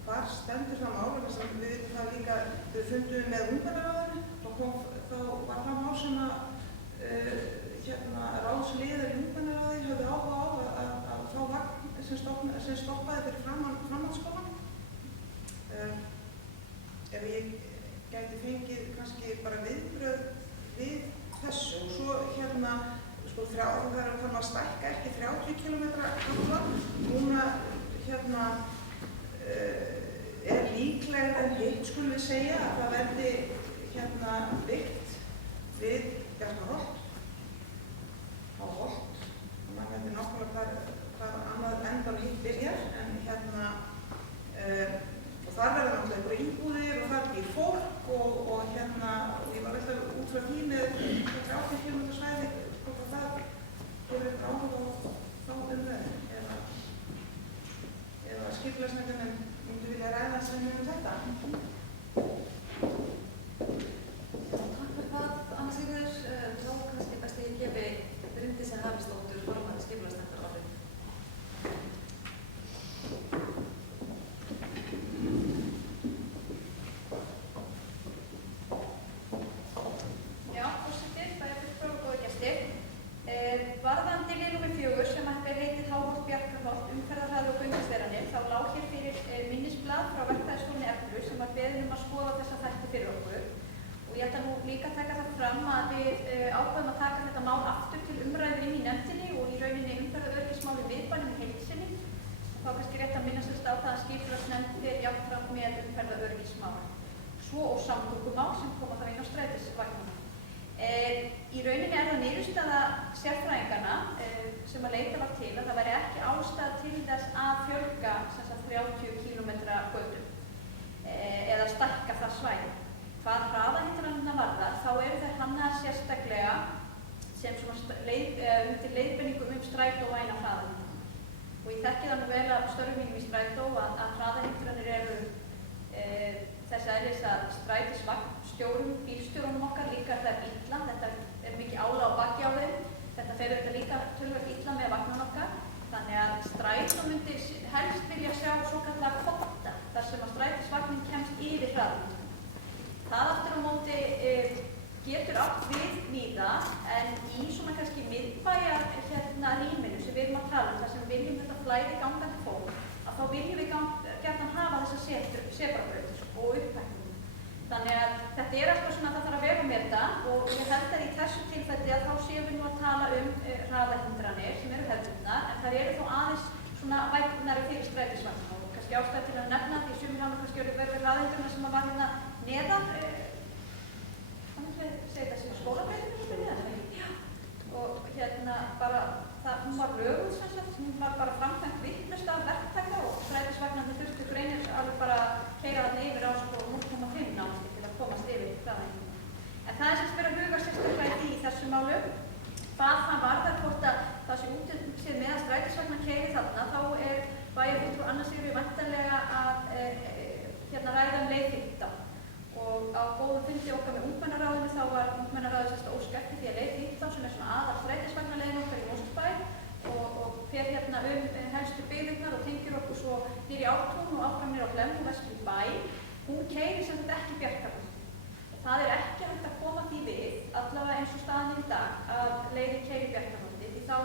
hvar stendur það mál? Við vitum það líka, við fundum með ungmennaráðinu, þá var það mál sem að ráðsliðar í ungmennaráði höfðu áhuga á að fá vagn sem stoppaði fyrir framhaldsskólann. Ef ég gæti fengið kannski bara viðbrögð við þessu og svo það er að að stækka ekki 30 km gamla. Núna er líklega en hitt skulum við segja að það verði byggt við Bjarkarholt á Holt. Maður veitir nákvæmlega hvar annað endan hitt byrjar og þar verða náttúrulega einhverja íbúðir og þar býr fólk og ég var alltaf út frá því með 30 km svæði hvort að það hefur eitthvað áhuga á þá umræðu eða skipulagsnefndin myndi vilja líka taka það fram að við ákveðum að taka þetta mál aftur til umræðu inn í nefndinni og í rauninni umferðaröryggismáli miðbænum í heild sinni. Þá er kannski rétt að minnast á það að skipulagsnefnd fer jafnframt með umferðaröryggismál. Svo og samgöngumál sem koma þá inn á strætisvagnana. Í rauninni er það niðurstaða sérfræðinganna sem að leita var til að það væri ekki ástæða til þess að fjölga 30 km götum eða stækka það svæði. Hvað hraðahindranirnar varðar, þá eru þær hannaðar sérstaklega sem undir leiðbeiningum strætó og eina hraðahindranir. Og ég þekki það nú vel af störfum mínum í strætó að hraðahindranir eru þess eðlis að strætisvagnstjórum, bílstjórunum okkar líkar þær illa. Þetta er mikið álag á baki á þeim. Þetta fer auðvitað líka töluvert illa með vagnana okkar. Þannig að strætó myndi helst vilja sjá svokallega kotta þar sem að strætisvagnin kemst yfir hraðahindranir. Það aftur á móti getur átt við víða en í svona kannski miðbæjar rýminu sem við erum að tala þar sem við viljum þetta flæði gangandi fólk að þá viljum við gjarnan hafa þessa sebrabraut og upphækningu. Þannig að þetta er alltaf svona að það þarf að vega með þetta og ég held að í þessu tilfelli að þá séum við nú að tala hraðahindranir sem eru hefðbundnar en þær eru þó aðeins svona vægnari fyrir strætisvagna og kannski ástæða til að nefna því sumir hafa kannski verið hraðahindranir sem að var hérna neðan segja þessi skólabreytinu sem er neðan og bara hún var löguð sem sagt, hún var bara framkvæmt vitlaust af verktaka og strætisvagnarnir þurftu greinir alveg bara keyra þarna yfir á 0,5 námstig til að komast yfir hraðahindrunum. En það er sem verið að huga sérstaklega í þessu málu. Hvað það varðar hvort að það sé útséð með að strætisvagnar keyri þarna þá er bæjarfulltrúi Anna Sigríður væntanlega að ræða leið 15. Og á góðum fundi okkar með ungmennaráðinu þá var ungmennaráðið sérst ósk eftir því að leið 15 sem er svona aðal strætisvagnaleiðin okkar í Mosfellsbæ og fer helstu byggðirnar og tengir okkur svo niður í Ártún og áfram niður á Hlemm og vestur í bæ. Hún keyrir sem þetta ekki Bjarkarholti. Það er ekki hægt að koma því við, allavega eins og staðan í dag, að leiðin keyrir Bjarkarholti því þá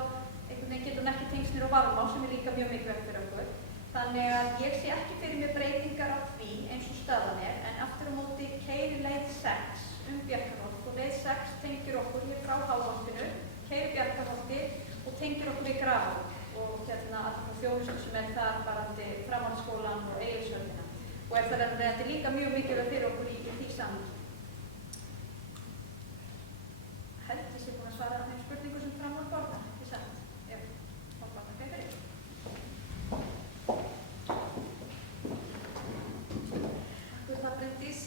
einhvern veginn getur hún ekki tengst niður á Varmá sem er líka mjög mikilvægt fyrir okkur. Þannig að ég sé ekki fyrir mér breytingar á því eins og staðan er, en aftur á móti keyrir leið 6 Bjarkarholt og leið 6 tengir okkur hér frá Háholtinu, keyrir Bjarkarholti og tengir okkur í Grafarvogi og alltaf þjónustu sem er þar varðandi framhaldsskólann og Egilshöllina og er það þetta líka mjög mikilvægt fyrir okkur í því samhengi. Held ég sé búin að svara þeim spurningum sem fram voru borðar, ekki satt? Ef borðar það fyrir. Bryndís,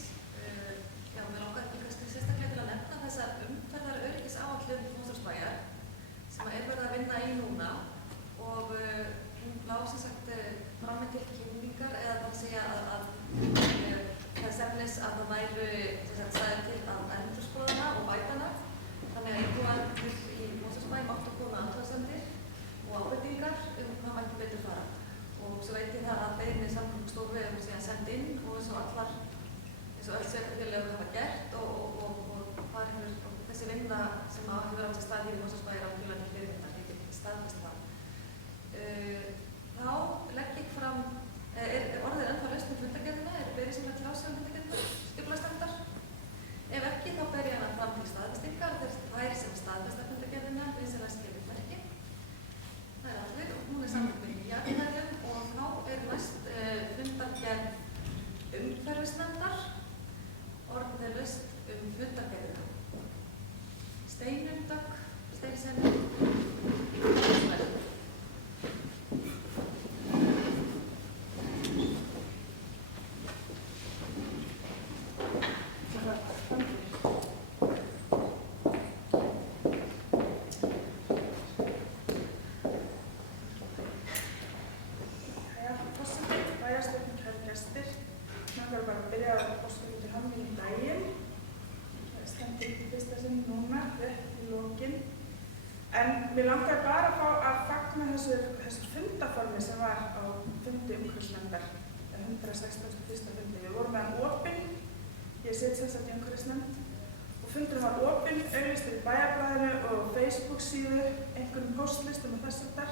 mér langaði kannski sérstaklega til að nefna þessa umferðaröryggisáætlun Mosfellsbæjar sem er verið að vinna í núna og hún lá sem sagt fram með til kynningar eða það að segja að þess efnis að það væru staðið til að endurskoðana og bætana þannig að íbúarnir í Mosfellsbæ máttu koma athugasemdir og ábendingar hvað mætti betur fara og svo veit ég það að beiðni Samgöngustofu er síðan send inn og eins og öll sveitarfélög hafa gert og það hefur þessi vinna sem hefur átt að stað hér í Mosfellsbæ er ákveðlega til fyrirmyndar, ég get staðfest það. Þá legg ég fram, er orðið ennþá laust með fundargerðina, er verið sem að tjá sig fundargerðina, skipulagsnefndar? Ef ekki þá ber ég hana fram til staðfestingar, þær sem staðfesta fundargerðina, við sem að skilja verki. Það er allir og hún er saman með jarðarinn og þá er næst fundargerð umhverfisnefndar. Orðið er laust fundargerðina. Steinunn Dögg, Steinsenni, Mér langar bara að fá að fagna þessu fundaformi sem var á fundi umhverfisnefndar 161. fundi. Við vorum með hann opinn, ég set sem sagt í umhverfisnefnd og fundurinn var opinn, auglýstur í Bæjarblaðinu og Facebook síðu, einhverjum postlistum og þess aftar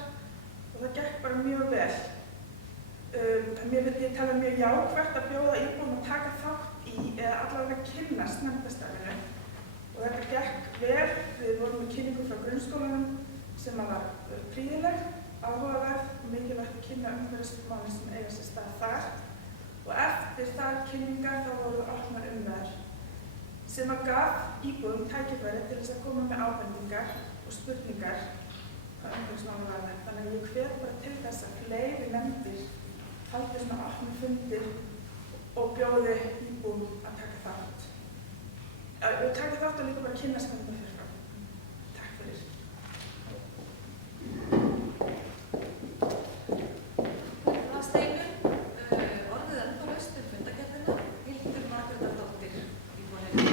og það gekk bara mjög vel. Ég tala mjög jákvætt að bjóða íbúum að taka þátt í eða allavega kynnast nefndastarfinu og þetta gekk vel. Við vorum með kynningu frá grunnskólanum sem var prýðileg, áhugaverð og mikilvægt að kynna umhverfismálin sem eiga sér stað þar. Og eftir þær kynningar þá voru opnar umræður sem að gaf íbúum tækifæri til þess að koma með ábendingar og spurningar hvað umhverfismálin varðar. Þannig að ég hvet bara til þess að fleiri nefndir haldi svona opnum fundir og bjóði íbúum að taka þátt. Og taka þátt og líka bara kynna spenningum fyrir frá. Takk fyrir. Það Steinunn, orðið endalaust fundagerðina, Hildur Margrétardóttir í borðinu.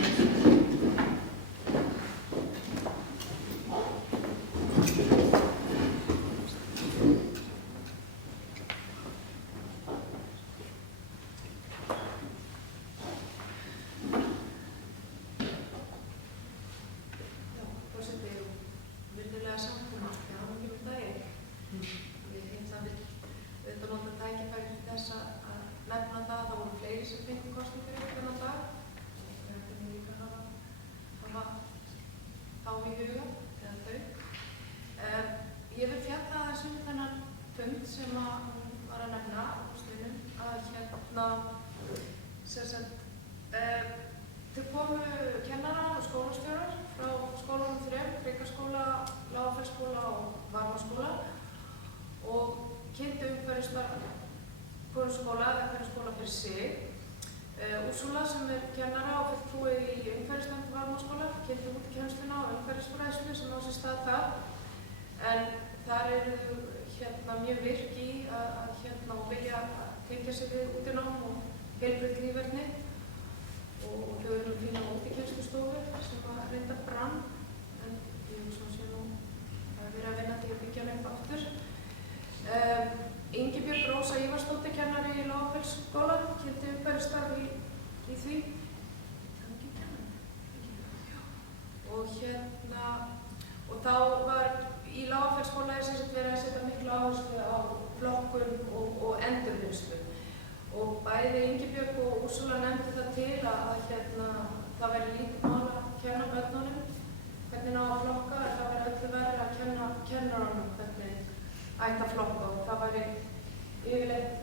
Ég vil fjalla aðeins þennan fund sem að hún var að nefna á Steinunn að þau komu kennarar og skólastjórar frá skólanum 3, Krikaskóla, Lágafellsskóla og Varmárskóla og kynntu umhverfisstarf hvorum skóla eða hverjum skóla fyrir sig. Úrsúla sem kennara og fulltrúi í umhverfisnefnd Varmárskóla kynntu útikennsluna og umhverfisfræðslu sem á sér stað þar. En þar eru mjög virk í að vilja tengja sig við útinám og heilbrigt lífverðni og þau eru fína útikennslustofu sem að reynda brann en ég hugsa sé nú að vera að vinna til að byggja hann upp aftur. Ingibjörg Rósa Ívarsdóttir kennari í Lágafellsskóla kynnti umhverfisstarf í því. Og þá var í Lágafellsskóla verið að setja miklu áherslu á flokkun og endurvinnslu. Og bæði Ingibjörg og Úrsúla nefndi það til að það væri lítið mál að kenna börnunum hvernig ná að flokka, en það væri öllu verið að kenna kennarunum hvernig ætti að flokka. Og það væri yfirleitt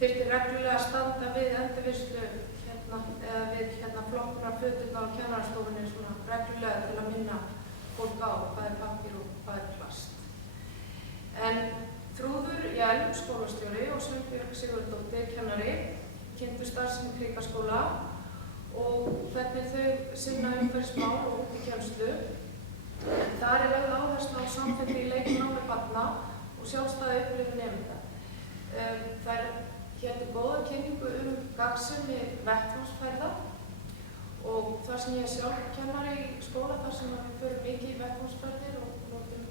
þyrfti reglulega að standa við endurvinnslu eða við flokkunarföturna á kennarastofunni svona reglulega til að minna fólk á hvað er pappír og hvað er plast. En Þrúður Jælm, skólastjóri og Sveinbjörg Sigurðardóttir, kennari, kynntu starfsemi Krikaskóla og hvernig þau sinna umhverfismál og útikennslu. Þar er lögð áherslu á samfellu í leiknámi barna og sjálfstæða upplifun nemenda. Þær héldu góða kynningu gagnsemi vettvangsferða og þar sem ég er sjálf kennari í skóla þar sem við förum mikið í vettvangsferðir og notum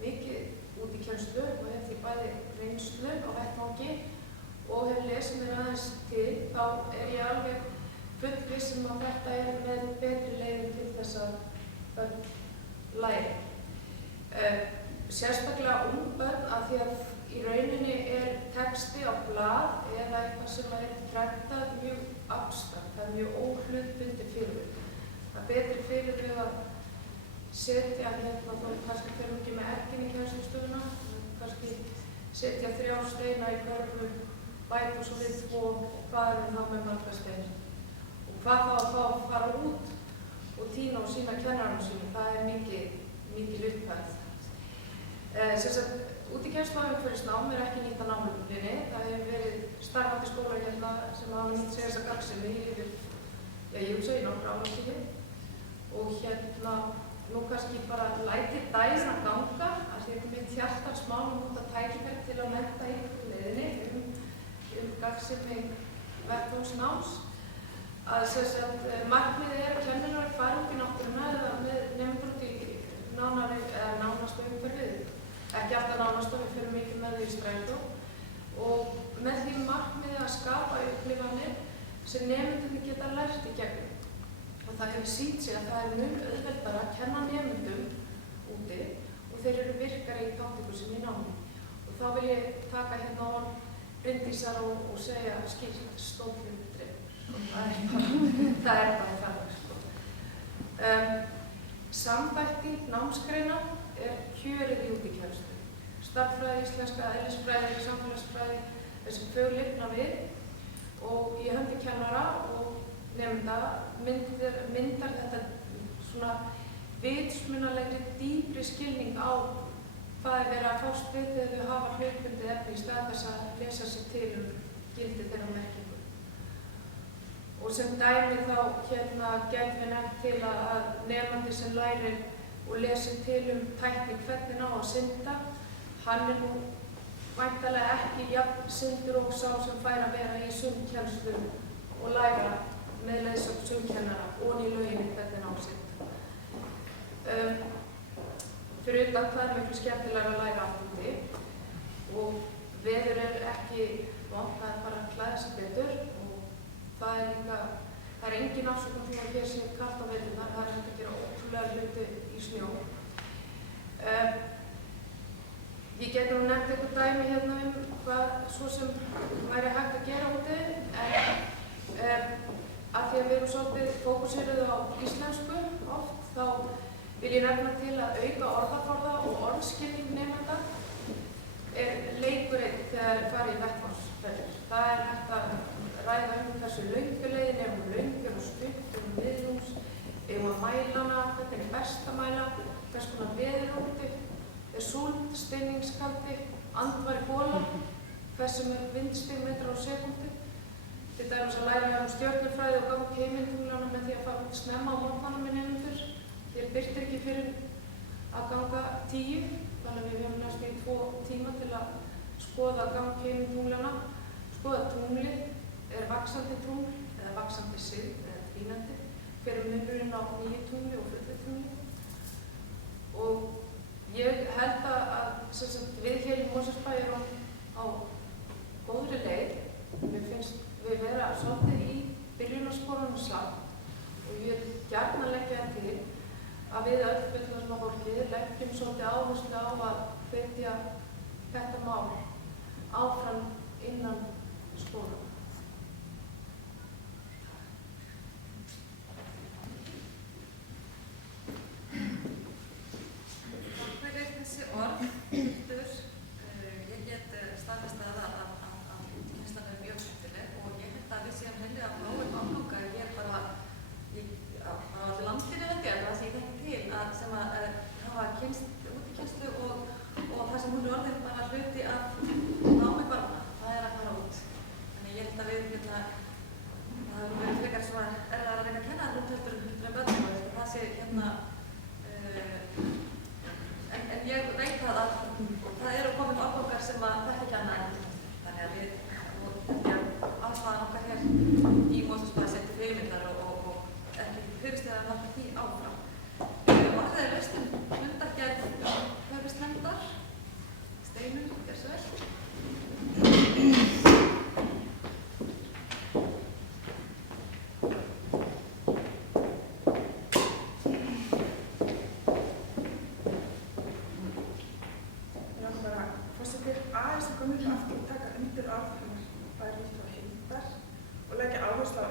mikið útikennslu og hef því bæði reynslu á vettvangi og hef lesið mér aðeins til, þá er ég alveg fullviss að þetta er með betri leiðum til þess að börn læri. Sérstaklega börn af því að í rauninni er texti á blað eða eitthvað sem er prentað mjög abstrakt, það er mjög óhlutbundið fyrirbrigði. Það er betri fyrirbrigði að setja þó kannski fyrir ekki með eggin í kennslustofuna, kannski setja 3 steina í körfu, bæta svo við 2 og hvað er þá með marga steina. Og hvað þá að fá að fara út og tína og sína kennaranum sínu, það er mikil upphæð. Útikennsla á umhverfisnám er ekki nýtt að námsluninni. Það hefur verið starfandi skóla hérna sem hafa nýtt sig þessa gagnsemi yfir, ég hugsa í nokkra áratugi. Og nú kannski bara lætir daginn að ganga, að því mitt hjartans mál nota tækifæri til að mennta ykkur leiðinni gagnsemi vettvangsnáms. Markmiðið er að kennarar fari út í náttúruna eða með nemendur út í nánasta umhverfið. Ekki alltaf nánasta, við förum mikið með því í strætó. Og með því markmiðið að skapa upplifanir sem nemendurnir geta lært í gegnum. Og það hefur sýnt sig að það er mun auðveldara að kenna nemendum úti og þeir eru virkari í þátttöku sinni í námi. Og þá vil ég taka hérna orð Bryndísar og segja skýrt stórhlutur dregur. Það er bara þannig. Samþætting námsgreina kjörið í útikennslu. Stærðfræði, íslenska, eðlisfræði, samfélagsfræði, þessi fög lifna við og í höndi kennara og nemenda myndar þetta svona vitsmunalegri, dýpri skilning á hvað verið að fást við þegar þau hafa hlutbundið efni í stað þess að lesa sér til gildi þeirra merkingu. Og sem dæmi þá gætum við nefnt til að nemandi sem lærir og lesir til tækni hvernig á að synda, hann nú væntanlega ekki jafn syndur og sá sem fær að vera í sundkennslu og læra með leiðsögn sundkennara og í löginni hvernig á að synda. Fyrir utan það miklu skemmtilega að læra allt úti og veður ekki vont, það bara að klæða sig betur og það er engin afsökun fyrir að hér sé kalt á veturnar, það hægt að gera ótrúlega hluti í snjó. Ég get nú nefnt eitthvað dæmi hvað svo sem væri hægt að gera úti, en af því að við erum svolítið fókuseruð á íslensku oft, þá vil ég nefna til að auka orðaforða og orðskilning nemenda leikur einn þegar farið í vettvangsferðir. Það hægt að ræða hversu löngulegin löng og stutt viðrúms, að mæla hana, hvernig best að mæla, hvers konar veður úti, súld, stinningskaldi, andværi gola, hversu vindstig metrar á sekúndu. Til dæmis að læra stjörnufræði og ganga himintunglana með því að fara út snemma á morgnanum með nemendur. Þér birtir ekki fyrir að ganga 10, þannig að við höfum næstum í 2 tíma til að skoða gang himintunglana, skoða tunglið, vaxandi tungl eða vaxandi sigð eða dvínandi, hver munurinn á nýju tungli og fullu tungli. Og ég held að við hér í Mosfellsbæ erum á góðri leið. Mér finnst við vera svolítið í byrjunarsporunum samt og ég vil gjarnan leggja það til að við öll fullorðna fólkið leggjum svolítið áherslu á að hvetja þetta mál áfram innan skóla. Takk fyrir þessi orð, Hildur. Ég get staðfest að útikennslan mjög skemmtileg og ég held að við séum hreinlega að fá áhuga hér bara á allir landinu held ég, það sé ég þekki til sem að hafa kynst útikennslu og það sem hún orðin bara hluti af námi barna, það að fara út. Þannig ég held að við það hefur verið frekar svo að reyna að kenna heldur en börnum og það sé en ég veit að það eru komin áfangar sem að þetta ekki annað enn. Þannig að við aðstæðan okkar hér í Mosfellsbæ setja fyrirmyndar og ekki fyrirstæðan halda því áfram. Orðið lausnin fundargerð umhverfisnefndar. Steinunn, gjörðu svo vel.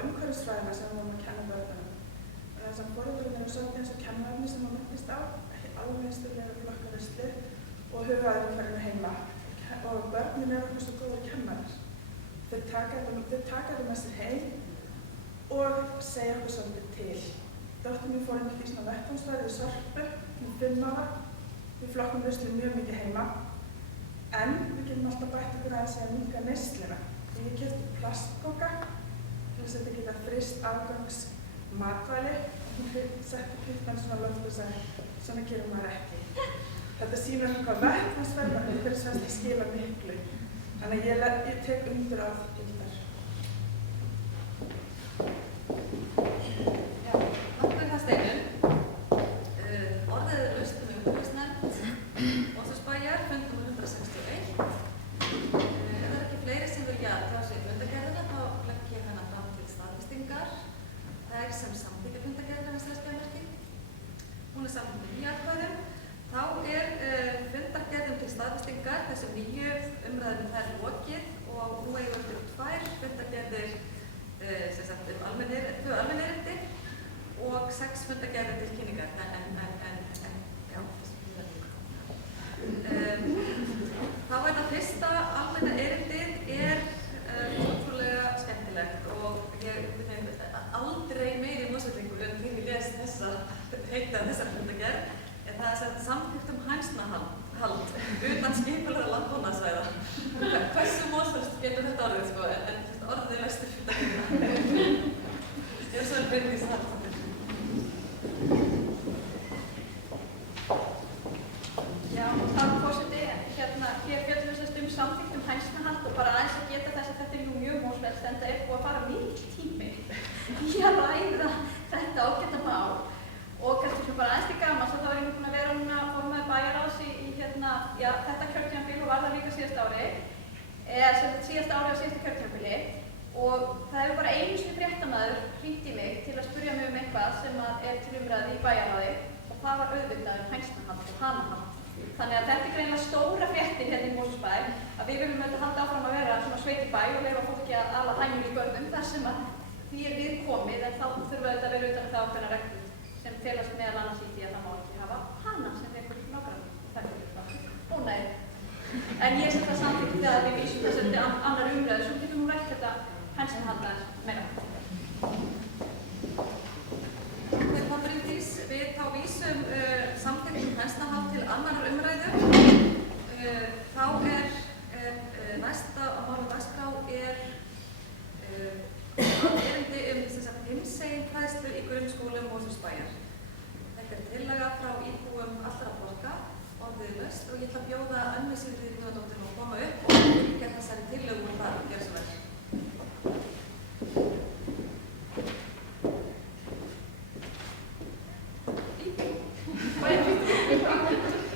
Umhverfisfræðina sem við vorum að kenna börnunum. Þess að foreldrarnir eru svolítið eins og kennararnir sem maður myndist á, ekki alveg einstaklega flokkavislu og hugaðumhverfinu heima. Og börnin eru okkur svo góður kennarar. Þeir taka þetta með sér heim og segja okkur svolítið til. Dóttir mín fór einmitt í svona vettvangsferð í Sorpu með 5 ára. Við flokkum vislu mjög mikið heima. En við getum alltaf bætt okkur aðeins að minnka neysluna. Ég keypti plastpoka þess að þetta geta fryst afgangs matvæli og hún setti klippan svona lögð og sagði, svona gerum maður ekki. Þetta sýnir hvað vettvangsferð og umhverfisfræði skila miklu. Þannig að ég tek undir að Hildar. Já, takk fyrir það Steinunn. Orðið lausnin umhverfisnefnd Mosfellsbæjar, fundum 161. Ef það ekki fleiri sem vilja tjá sig fundargerðina, þá legg ég hana fram til staðfestingar. Þær sem samþykkja fundargerðina með sérspjörnmerki. Hún er samþykkt með 9 atkvæðum. Þá fundargerðum til staðfestingar, þessum 9 umræðum þær lokið og nú eigum við 2 fundargerðir 2 almennerindi og 6 fundargerðir til kynningar. Já, þá það fyrsta almenna erindið ótrúlega skemmtilegt og ég aldrei meiri músvellingur en því ég les þessa fundargerð. En það samþykkt hænsnahald utan skipulagra landbúnaðarsvæða. Hversu mósvelst getur þetta orðið, sko, en orðið vestu fundargerðina. Svo Bryndís Haraldsdóttir. Já, takk forseti. Hér fjöllum samþykkt hænsnahald og bara aðeins að geta þess að þetta jú mjög mósvelst en það búið að fara mikill tími í að ræða þetta ágæta mál. Og kannski bara aðeins til gamans að þá var ég búin að vera núna formaður bæjarráðs í þetta kjörtímabil og var það líka síðasta ári og síðasta kjörtímabili og það hefur bara einu sinni fréttamaður hringt í mig til að spyrja mig eitthvað sem til umræðu í bæjarráði og það var auðvitað hænsnahald og hanahald. Þannig að þetta greinilega stóra fréttin hérna í Mosfellsbæ að við viljum halda áfram að vera svona sveitibæ og leyfa fólki að ala hænur í görðum þar sem því viðkomið en þá þurfa þetta að vera utan það ákveðna reglur sem felast meðal annars í því að það má ekki hafa hana sem vekur nágrann. Ónæði. En ég set það samþykkt að við vísum þess að annar umræðu svo getum við rætt þetta hænsnahald aðeins meira. Þegar Bryndís, við þá vísum samþykkt hænsnahald til annar umræðu. Þá næsta á máli dagskrá erindi hinsegin fræðslu í grunnskólum Mosfellsbæjar. Þetta tillaga frá íbúum allra borga, orðiðlaust og ég ætla að bjóða Önnu Sigríði Guðnadóttur að koma upp og fylgja þessari tillögu og það gera svo vel.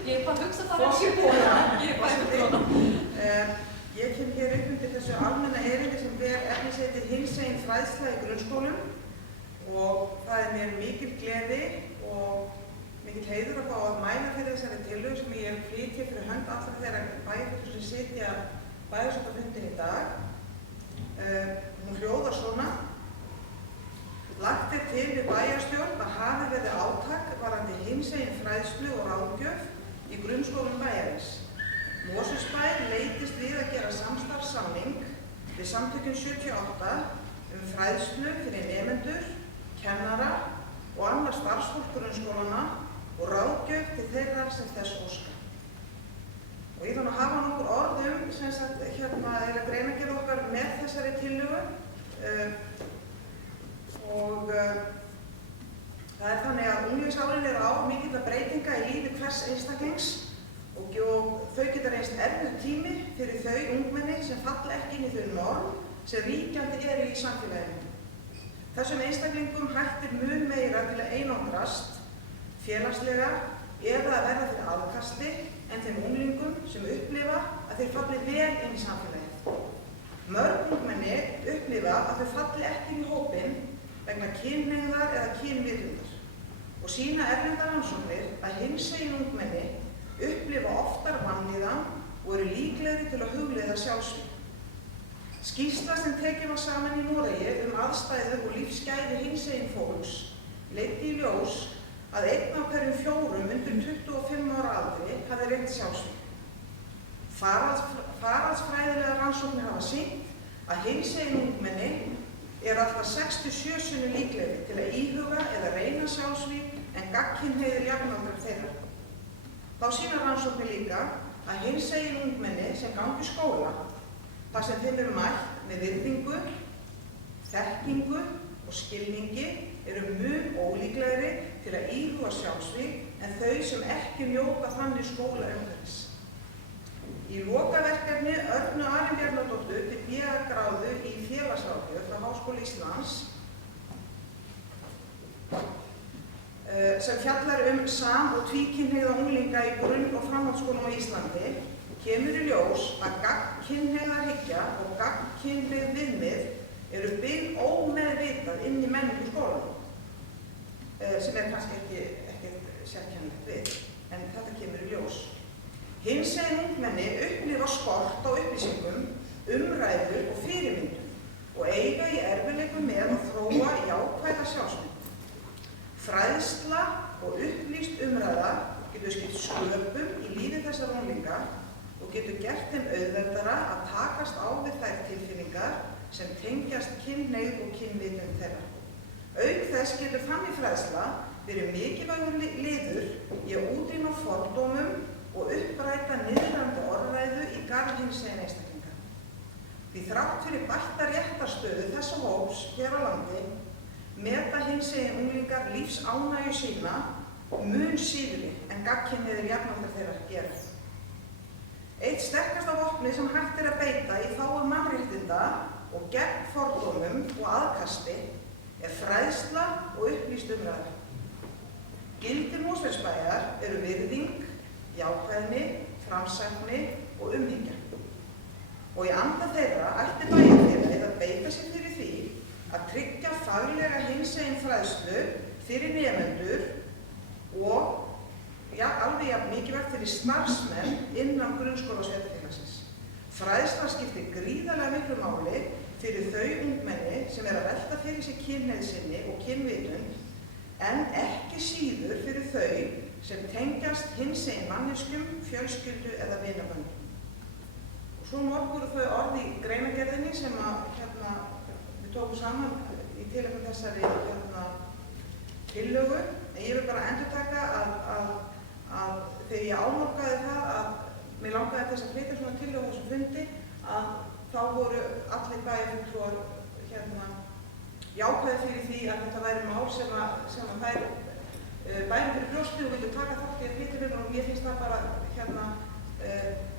Ég bara hugsa það Ég kem hér upp undir þessu almenna erindi sem ber efnisheitið hinsegin fræðsla í grunnskólum og það mér mikil gleði og mikil heiður að fá að mæla fyrir þessari tillögu sem ég flyt hér fyrir hönd allra þeirra bæjarfulltrúa sem sitja bæjarstjórnarfundinn í dag. Hún hljóðar svona. Lagt til við bæjarstjórn að hafi verið átak varðandi hinsegin fræðslu og ráðgjöf í grunnskólum bæjarins. Mosfellsbær leitist við að gera samstarfssamning við samtökin 78 fræðslu fyrir nemendur, kennara og annar starfsfólk grunnskólanna og ráðgjöf til þeirra sem þess óska. Og ég þannig að hafa nokkur orð sem sagt greinargerð okkar með þessari tillögu og það þannig að unglingsárin á mikilla breytinga í lífi hvers einstaklings og þau geta reynst erfiður tími fyrir þau ungmenni sem falla ekki inn í þau norm sem ríkjandi eru í samfélaginu. Þessum einstaklingum hættir mun meira til að einangrast félagslega eða að verða fyrir aðkasti en þeim unglingum sem upplifa að þeir falli vel inn í samfélagið. Mörg ungmenni upplifa að þau falli ekki inn í hópinn vegna kynhneigðar eða kynvitundar og sýna erlendar rannsóknir að hinsegin ungmenni upplifa oftar vanlíðan og eru líklegri til að hugleiða sjálfsvíg. Skýrsla sem tekin var saman í Noregi aðstæður og lífsgæði hinsegin fólks leiddi í ljós að 1 af hverjum 4 undir 25 ára aldri hafði reynt sjálfsvíg. Faraldsfræðilegar rannsóknir hafa sýnt að hinsegin ungmenni eru alltaf 6-7 sinnum líklegri til að íhuga eða reyna sjálfsvíg en gagnkynhneigðir jafnaldrar þeirra. Þá sýna rannsóknir líka að hinsegin ungmenni sem gangi í skóla þar sem þeim eru mætt með virðingu, þekkingu og skilningi eru mun ólíklegri til að íhuga sjálfsvíg en þau sem ekki njóta þannig skólaumhverfis. Í lokaverkefni Örnu Arinbjarnardóttur til BA-gráðu í félagsráðgjöf frá Háskóla Íslands sem fjallar sam- og tvíkynhneigða unglinga í grunn- og framhaldsskólum á Íslandi kemur í ljós að gagnkynhneigðarhyggja og gagnkynhneigð viðmið eru byggð ómeðvitað inn í menningu skólanum, sem kannski ekki sérkennilegt við, en þetta kemur í ljós. Hinsegin ungmenni upplifa skort á upplýsingum, umræður og fyrirmyndum og eiga í erfiðleikum með að þróa jákvæða sjálfsmynd. Fræðsla og upplýst umræða getur skipt sköpum í lífi þessara unglinga og getur gert þeim auðveldara að takast á við þær tilfinningar sem tengjast kynhneigð og kynvitund þeirra. Auk þess getur þannig fræðsla verið mikilvægur liður í að útrýma fordómum og uppræta niðrandi orðræðu í garð hinsegin einstaklinga. Því þrátt fyrir bætta réttarstöðu þessa hóps hér á landi meta hinsegin unglingar lífsánægju sína mun síðri en gagnkynhneigðir jafnaldrar þeirra gera. Eitt sterkasta vopnið sem hægt er að beita í þágu mannréttinda og gegn fordómum og aðkasti er fræðsla og upplýst umræða. Gildi Mosfellsbæjar eru virðing, jákvæðni, framsækni og umhyggja. Og í anda þeirra ætti bæjarfélagið að beita sér fyrir því að tryggja faglega hinsegin fræðslu fyrir nemendur og alveg jafn mikilvægt fyrir starfsmenn innan grunnskóla sveitarfélagsins. Fræðsla skiptir gríðarlega miklu máli fyrir þau ungmenni sem að velta fyrir sér kynhneigð sinni og kynvitund en ekki síður fyrir þau sem tengjast hinsegin manneskjum, fjölskyldu eða vinaböndum. Og svo voru þau orð í greinargerðinni sem við tókum saman í tilefni þessari tillögu. En ég vil bara endurtaka að þegar ég álokkaði það að mér langaði þess að flytja svona tillögu á þessum fundi að þá voru allir bæjarfulltrúar jákvæðir fyrir því að þetta væri mál sem að þær bærum fyrir brjósti og vildu taka þátt í að flytja fyrir og mér finnst það bara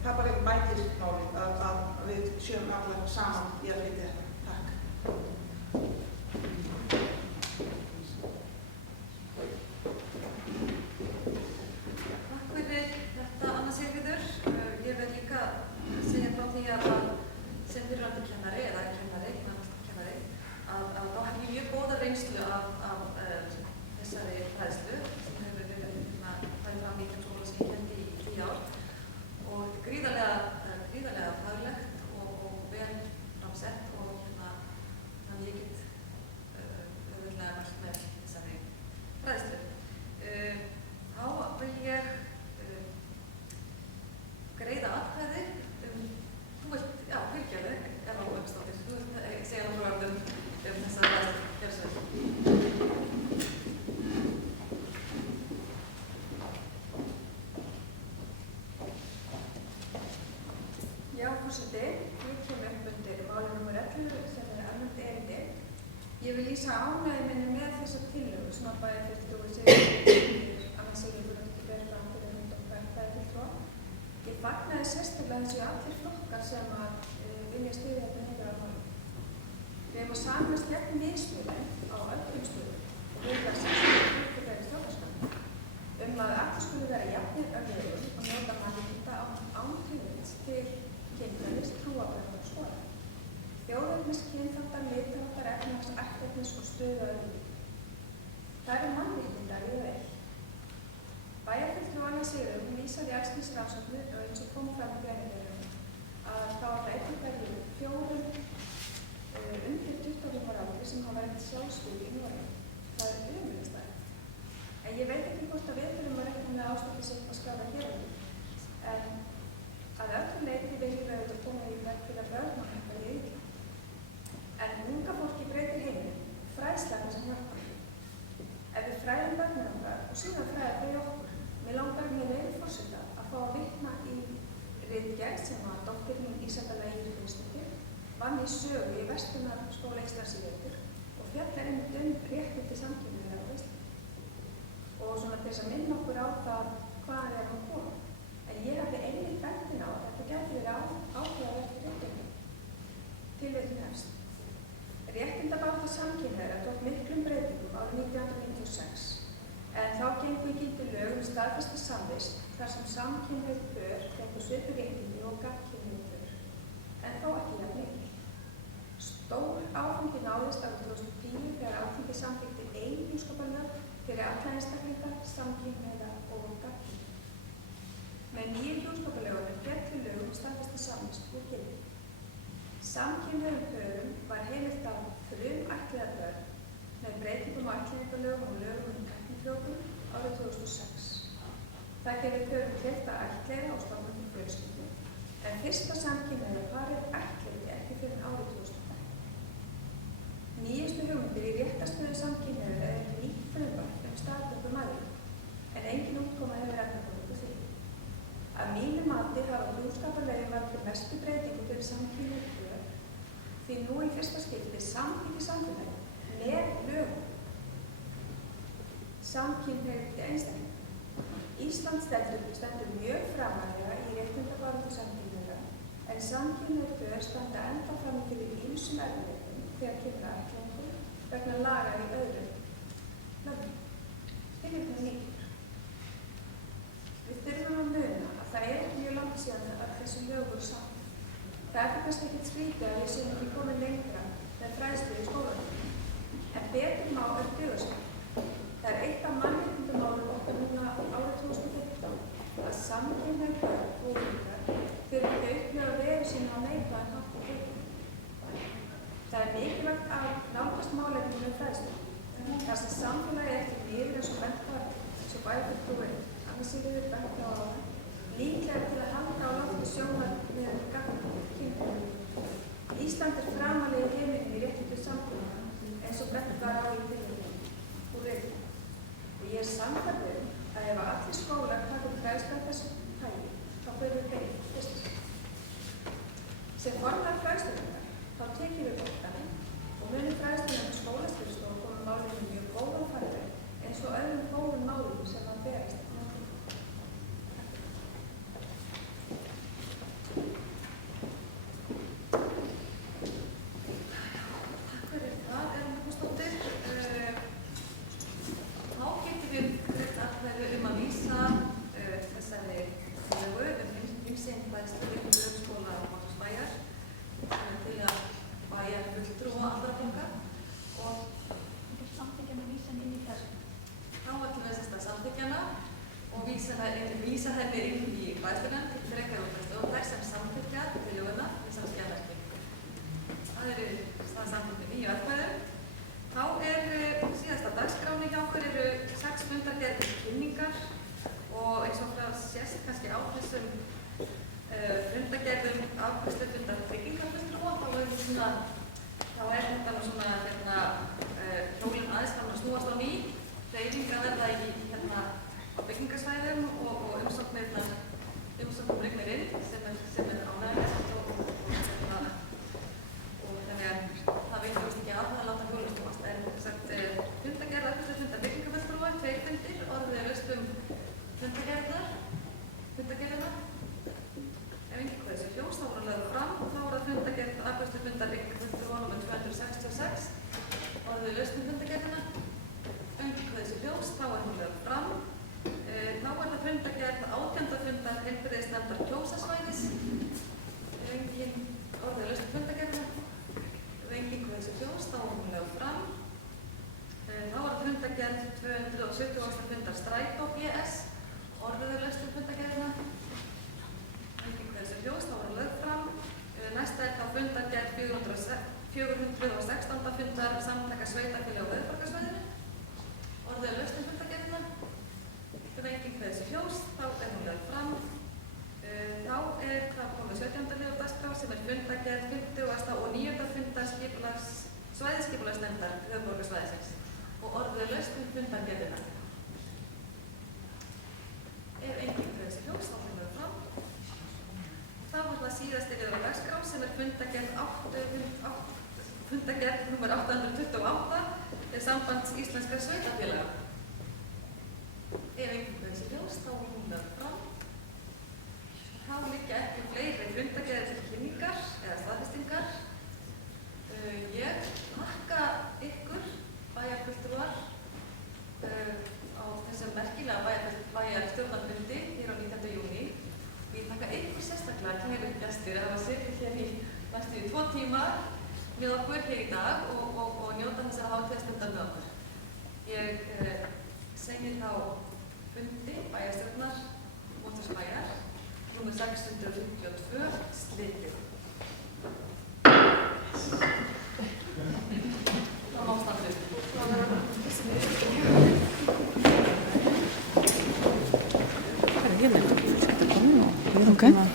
það bara bætir málið að við séum allar saman í að flytja þetta. Takk. Takk fyrir þetta, Anna Sigríður. Ég vil líka segja frá því að sem fyrrverandi kennari eða kennari, að þá hef ég mjög góða reynslu af þessari fræðslu sem hefur farið fram í þeim skóla sem ég kenndi í 10 ár og gríðarlega faglegt og vel framsett og þannig ég get auðvitað mælt með þessari fræðslu. Þá vil ég greiða atkvæði þú vilt, fyrirgefðu, Eva Ólafsdóttir, þú vilt segja það frá orðum þessa fræðslu. Já, forseti, ég kem upp undir máli nr. 11 sem er almennt erindi. Ég vil lýsa ánægju minni með þessa tillögu sem að bæjarfulltrúi Sigríður Anna Sigríður ber fram fyrir hund og bæjarfulltrúa. Ég fagnaði sérstaklega þessu allir flokkar sem að vilja styðja þetta mikilvæga mál. Við höfum að samast gegn mismunun á öllum stöðum og við erum að sérstaklega fyrir stjórnarskránni að allir skuli vera jafnir öllum og njóta mannréttinda án tillits til kynferðis, trúarbragða og skoðana. Þjóðernis, kynþáttar, litþáttar, efnahags, ættefnis og stöðu lífi. Það eru mannréttindar í vel. Bæjarfulltrúi Anna Sigríður vísaði í alls kyns rannsóknir og eins og kom fram í greinargerðinni að þá er það einnig hverjum 4 undir 25 ára aldri sem hafa reynt sjálfsvíg í Noregi. Það er ömurleg staðreynd. En ég veit ekki hvort að við þurfum að reikna með ástæðu sem að skráða hér en að öllu leyti viljum við auðvitað koma í veg fyrir að börnum hægt í illa. En unga fólki breytir heiminn, fræðsla þess að hjálpa. Ef við fræðum börnum okkar og síðan fræðum þau okkur, mér langar með leyfi forseta að fá að vitna í ritgerð sem að dóttir mín Ísabella Írisdóttir vann í sögu í Verslunarskóla Íslands í vetur og fjallar einmitt réttindi samkynhneigðra á Íslandi. Og svona til þess að minna okkur á það hvaðan við erum að koma. En ég hafði einmitt bendin á að þetta gæti verið áhugavert réttindi. Tilvitnun hefst. Réttindabaráttu samkynhneigðra tók miklum breytingum árið 1996 en þá gengu í gildi lög um staðfesta samvist þar sem samkynhneigð pör fengu svipuð réttindi og gagnkynhneigð pör, en þó ekki jafn mikil. Stór áfangi náðist árið 2010 þegar Alþingi samþykkti ein hjúskaparlög fyrir alla einstaklinga, samkynhneigða og gagnkynhneigða. Með nýju hjúskaparlögunum féllu lög um staðfesta samvist úr gildi. Samkynhneigðum pörum var heimilt að frumættleiða börn með breytingum á ættleiðingarlögum og lögum um Það gerir pörum kleift að ættleiða og stofna til fjölskyldu, en fyrsta samkynhneigða parið ættleiddi ekki fyrr en árið 2000. Nýjustu hugmyndir í réttarstöðu samkynhneigðra er nýtt frumvarp staðgöngu mæðra, en engin útkoma hefur ennþá komið til því. Að mínu mati hafa hjúskaparlögin valdið mestu breytingu fyrir samkynhneigð pör, því nú í fyrsta skipti samþykki samfélagið með lögum samkynhneigð einstaklinga. Ísland stendur mjög framarlega í réttindabaráttu samkynhneigðra, en samkynhneigð pör standa ennþá frammi fyrir ýmsum erfiðleikum þegar kemur að ættleiðingu vegna laga í öðrum löndum. Tilvitnun lýkur. Við þurfum að muna að það er ekki mjög langt síðan að þessi lög voru saman. Það er kannski ekkert skrítið að við séum ekki komin lengra með fræðslu í skólanum, en betur má duga saman. Það er eitt af mannréttindamálum okkar núna árið 2015 að samkynhneigð pör og unglingar þurfi að upplifa veru sína á neikvæðan hátt og hlutum. Það er mikilvægt að nálgast málefni með fræðslu, þar sem samfélagið er til miður eins og bent var, eins og bæjarfulltrúi Anna Sigríður bent á áðan, líklega til að halda á lofti sjónarmið gagnrýni kynhneigð. Ísland er framarlega í heiminum í réttindum samfélaga, eins og bent var á í tilvitnun úr reglum. Og ég er sannfærð að ef allir skólar taka fræðslu af þessu tagi, þá förum við beint fyrst. Sem formaður fræðslunefndar, þá tekjum við boltann og munum fræðslunefnd skólaskrifstofu koma málinu mjög góðan farveg eins og öðrum góðum málum sem að berast. Vísa henni inn í fræðslunefnd til frekari útfærslu og þær sem samþykkja tillöguna í samskiptamerki. Það samþykkt 9 atkvæðum. Þá síðasta dagskráni hjá okkur eru 6 fundargerðir kynningar og eins og það sést kannski á þessum fundargerðum afgreiðslufundar tryggingarfulltrúa þá er þetta nú svona hjólinn aðeins fann að snúast á ný, hreyfing að verða í á byggingarsvæðum og umsóknum rignir inn sem er ánægilegt og þannig að það veitum við ekki að það láta hjólinn snúast. En fundargerð afgreiðslufundar byggingarfulltrúa, 2 fundir, orðið er laust fundargerðina. Ef enginn hvað þessi ljós, þá voru lögð fram og þá voru fundargerð afgreiðslufundar byggingarfulltrúa nr. 266, orðið er laust fundargerðina. Ef enginn hvað þessi ljós, þá er hún lögð fram. Þá er það fundargerð 18. fundar heilbrigðisnefndar Kjósasvæðis. Ef enginn orðið er laust fundargerðina. Ef enginn hvað þessi ljós, þá er hún lögð fram. Þá er fundargerð 270. fundar Strætó BS. Orðið er laust fundargerðina. Ef enginn hvað þessi ljós, þá er hún lögð fram. Næsta er þá fundargerð 416. fundar Samtaka sveitarfélaga á höfuðborgarsvæðinu. Orðið er laust fundargerðina. Ef enginn hvað þessi ljós, þá er hún lögð fram. Þá er það komið 17. liður dagskrá sem er fundargerð 50. og 9. fundar svæðisskipulagsnefndar höfuðborgarsvæðisins og orðið er laust fundargerðina. Ef enginn hvað þessi ljós, þá er hún lögð fram. Þá er það síðasti liður dagskrá sem er fundargerð nr. 828 Sambands íslenskra sveitarfélaga. Ef enginn hvað þessi ljós, þá er hún lögð fram. Þá liggja ekki fleiri fundargerðir til kynningar eða staðfestingar. Ég þakka ykkur bæjarfulltrúar á þessum merkilega bæjarstjórnarfundi hér á 19. júní. Ég þakka ykkur sérstaklega kæru gestir að hafa setið hér í næstu 2 tíma með okkur hér í dag og njóta þessara hátíðarstundar með okkur. Ég segi þá fundi bæjarstjórnar Mosfellsbæjar nr. 652 slitið. Það má standa upp. Ok.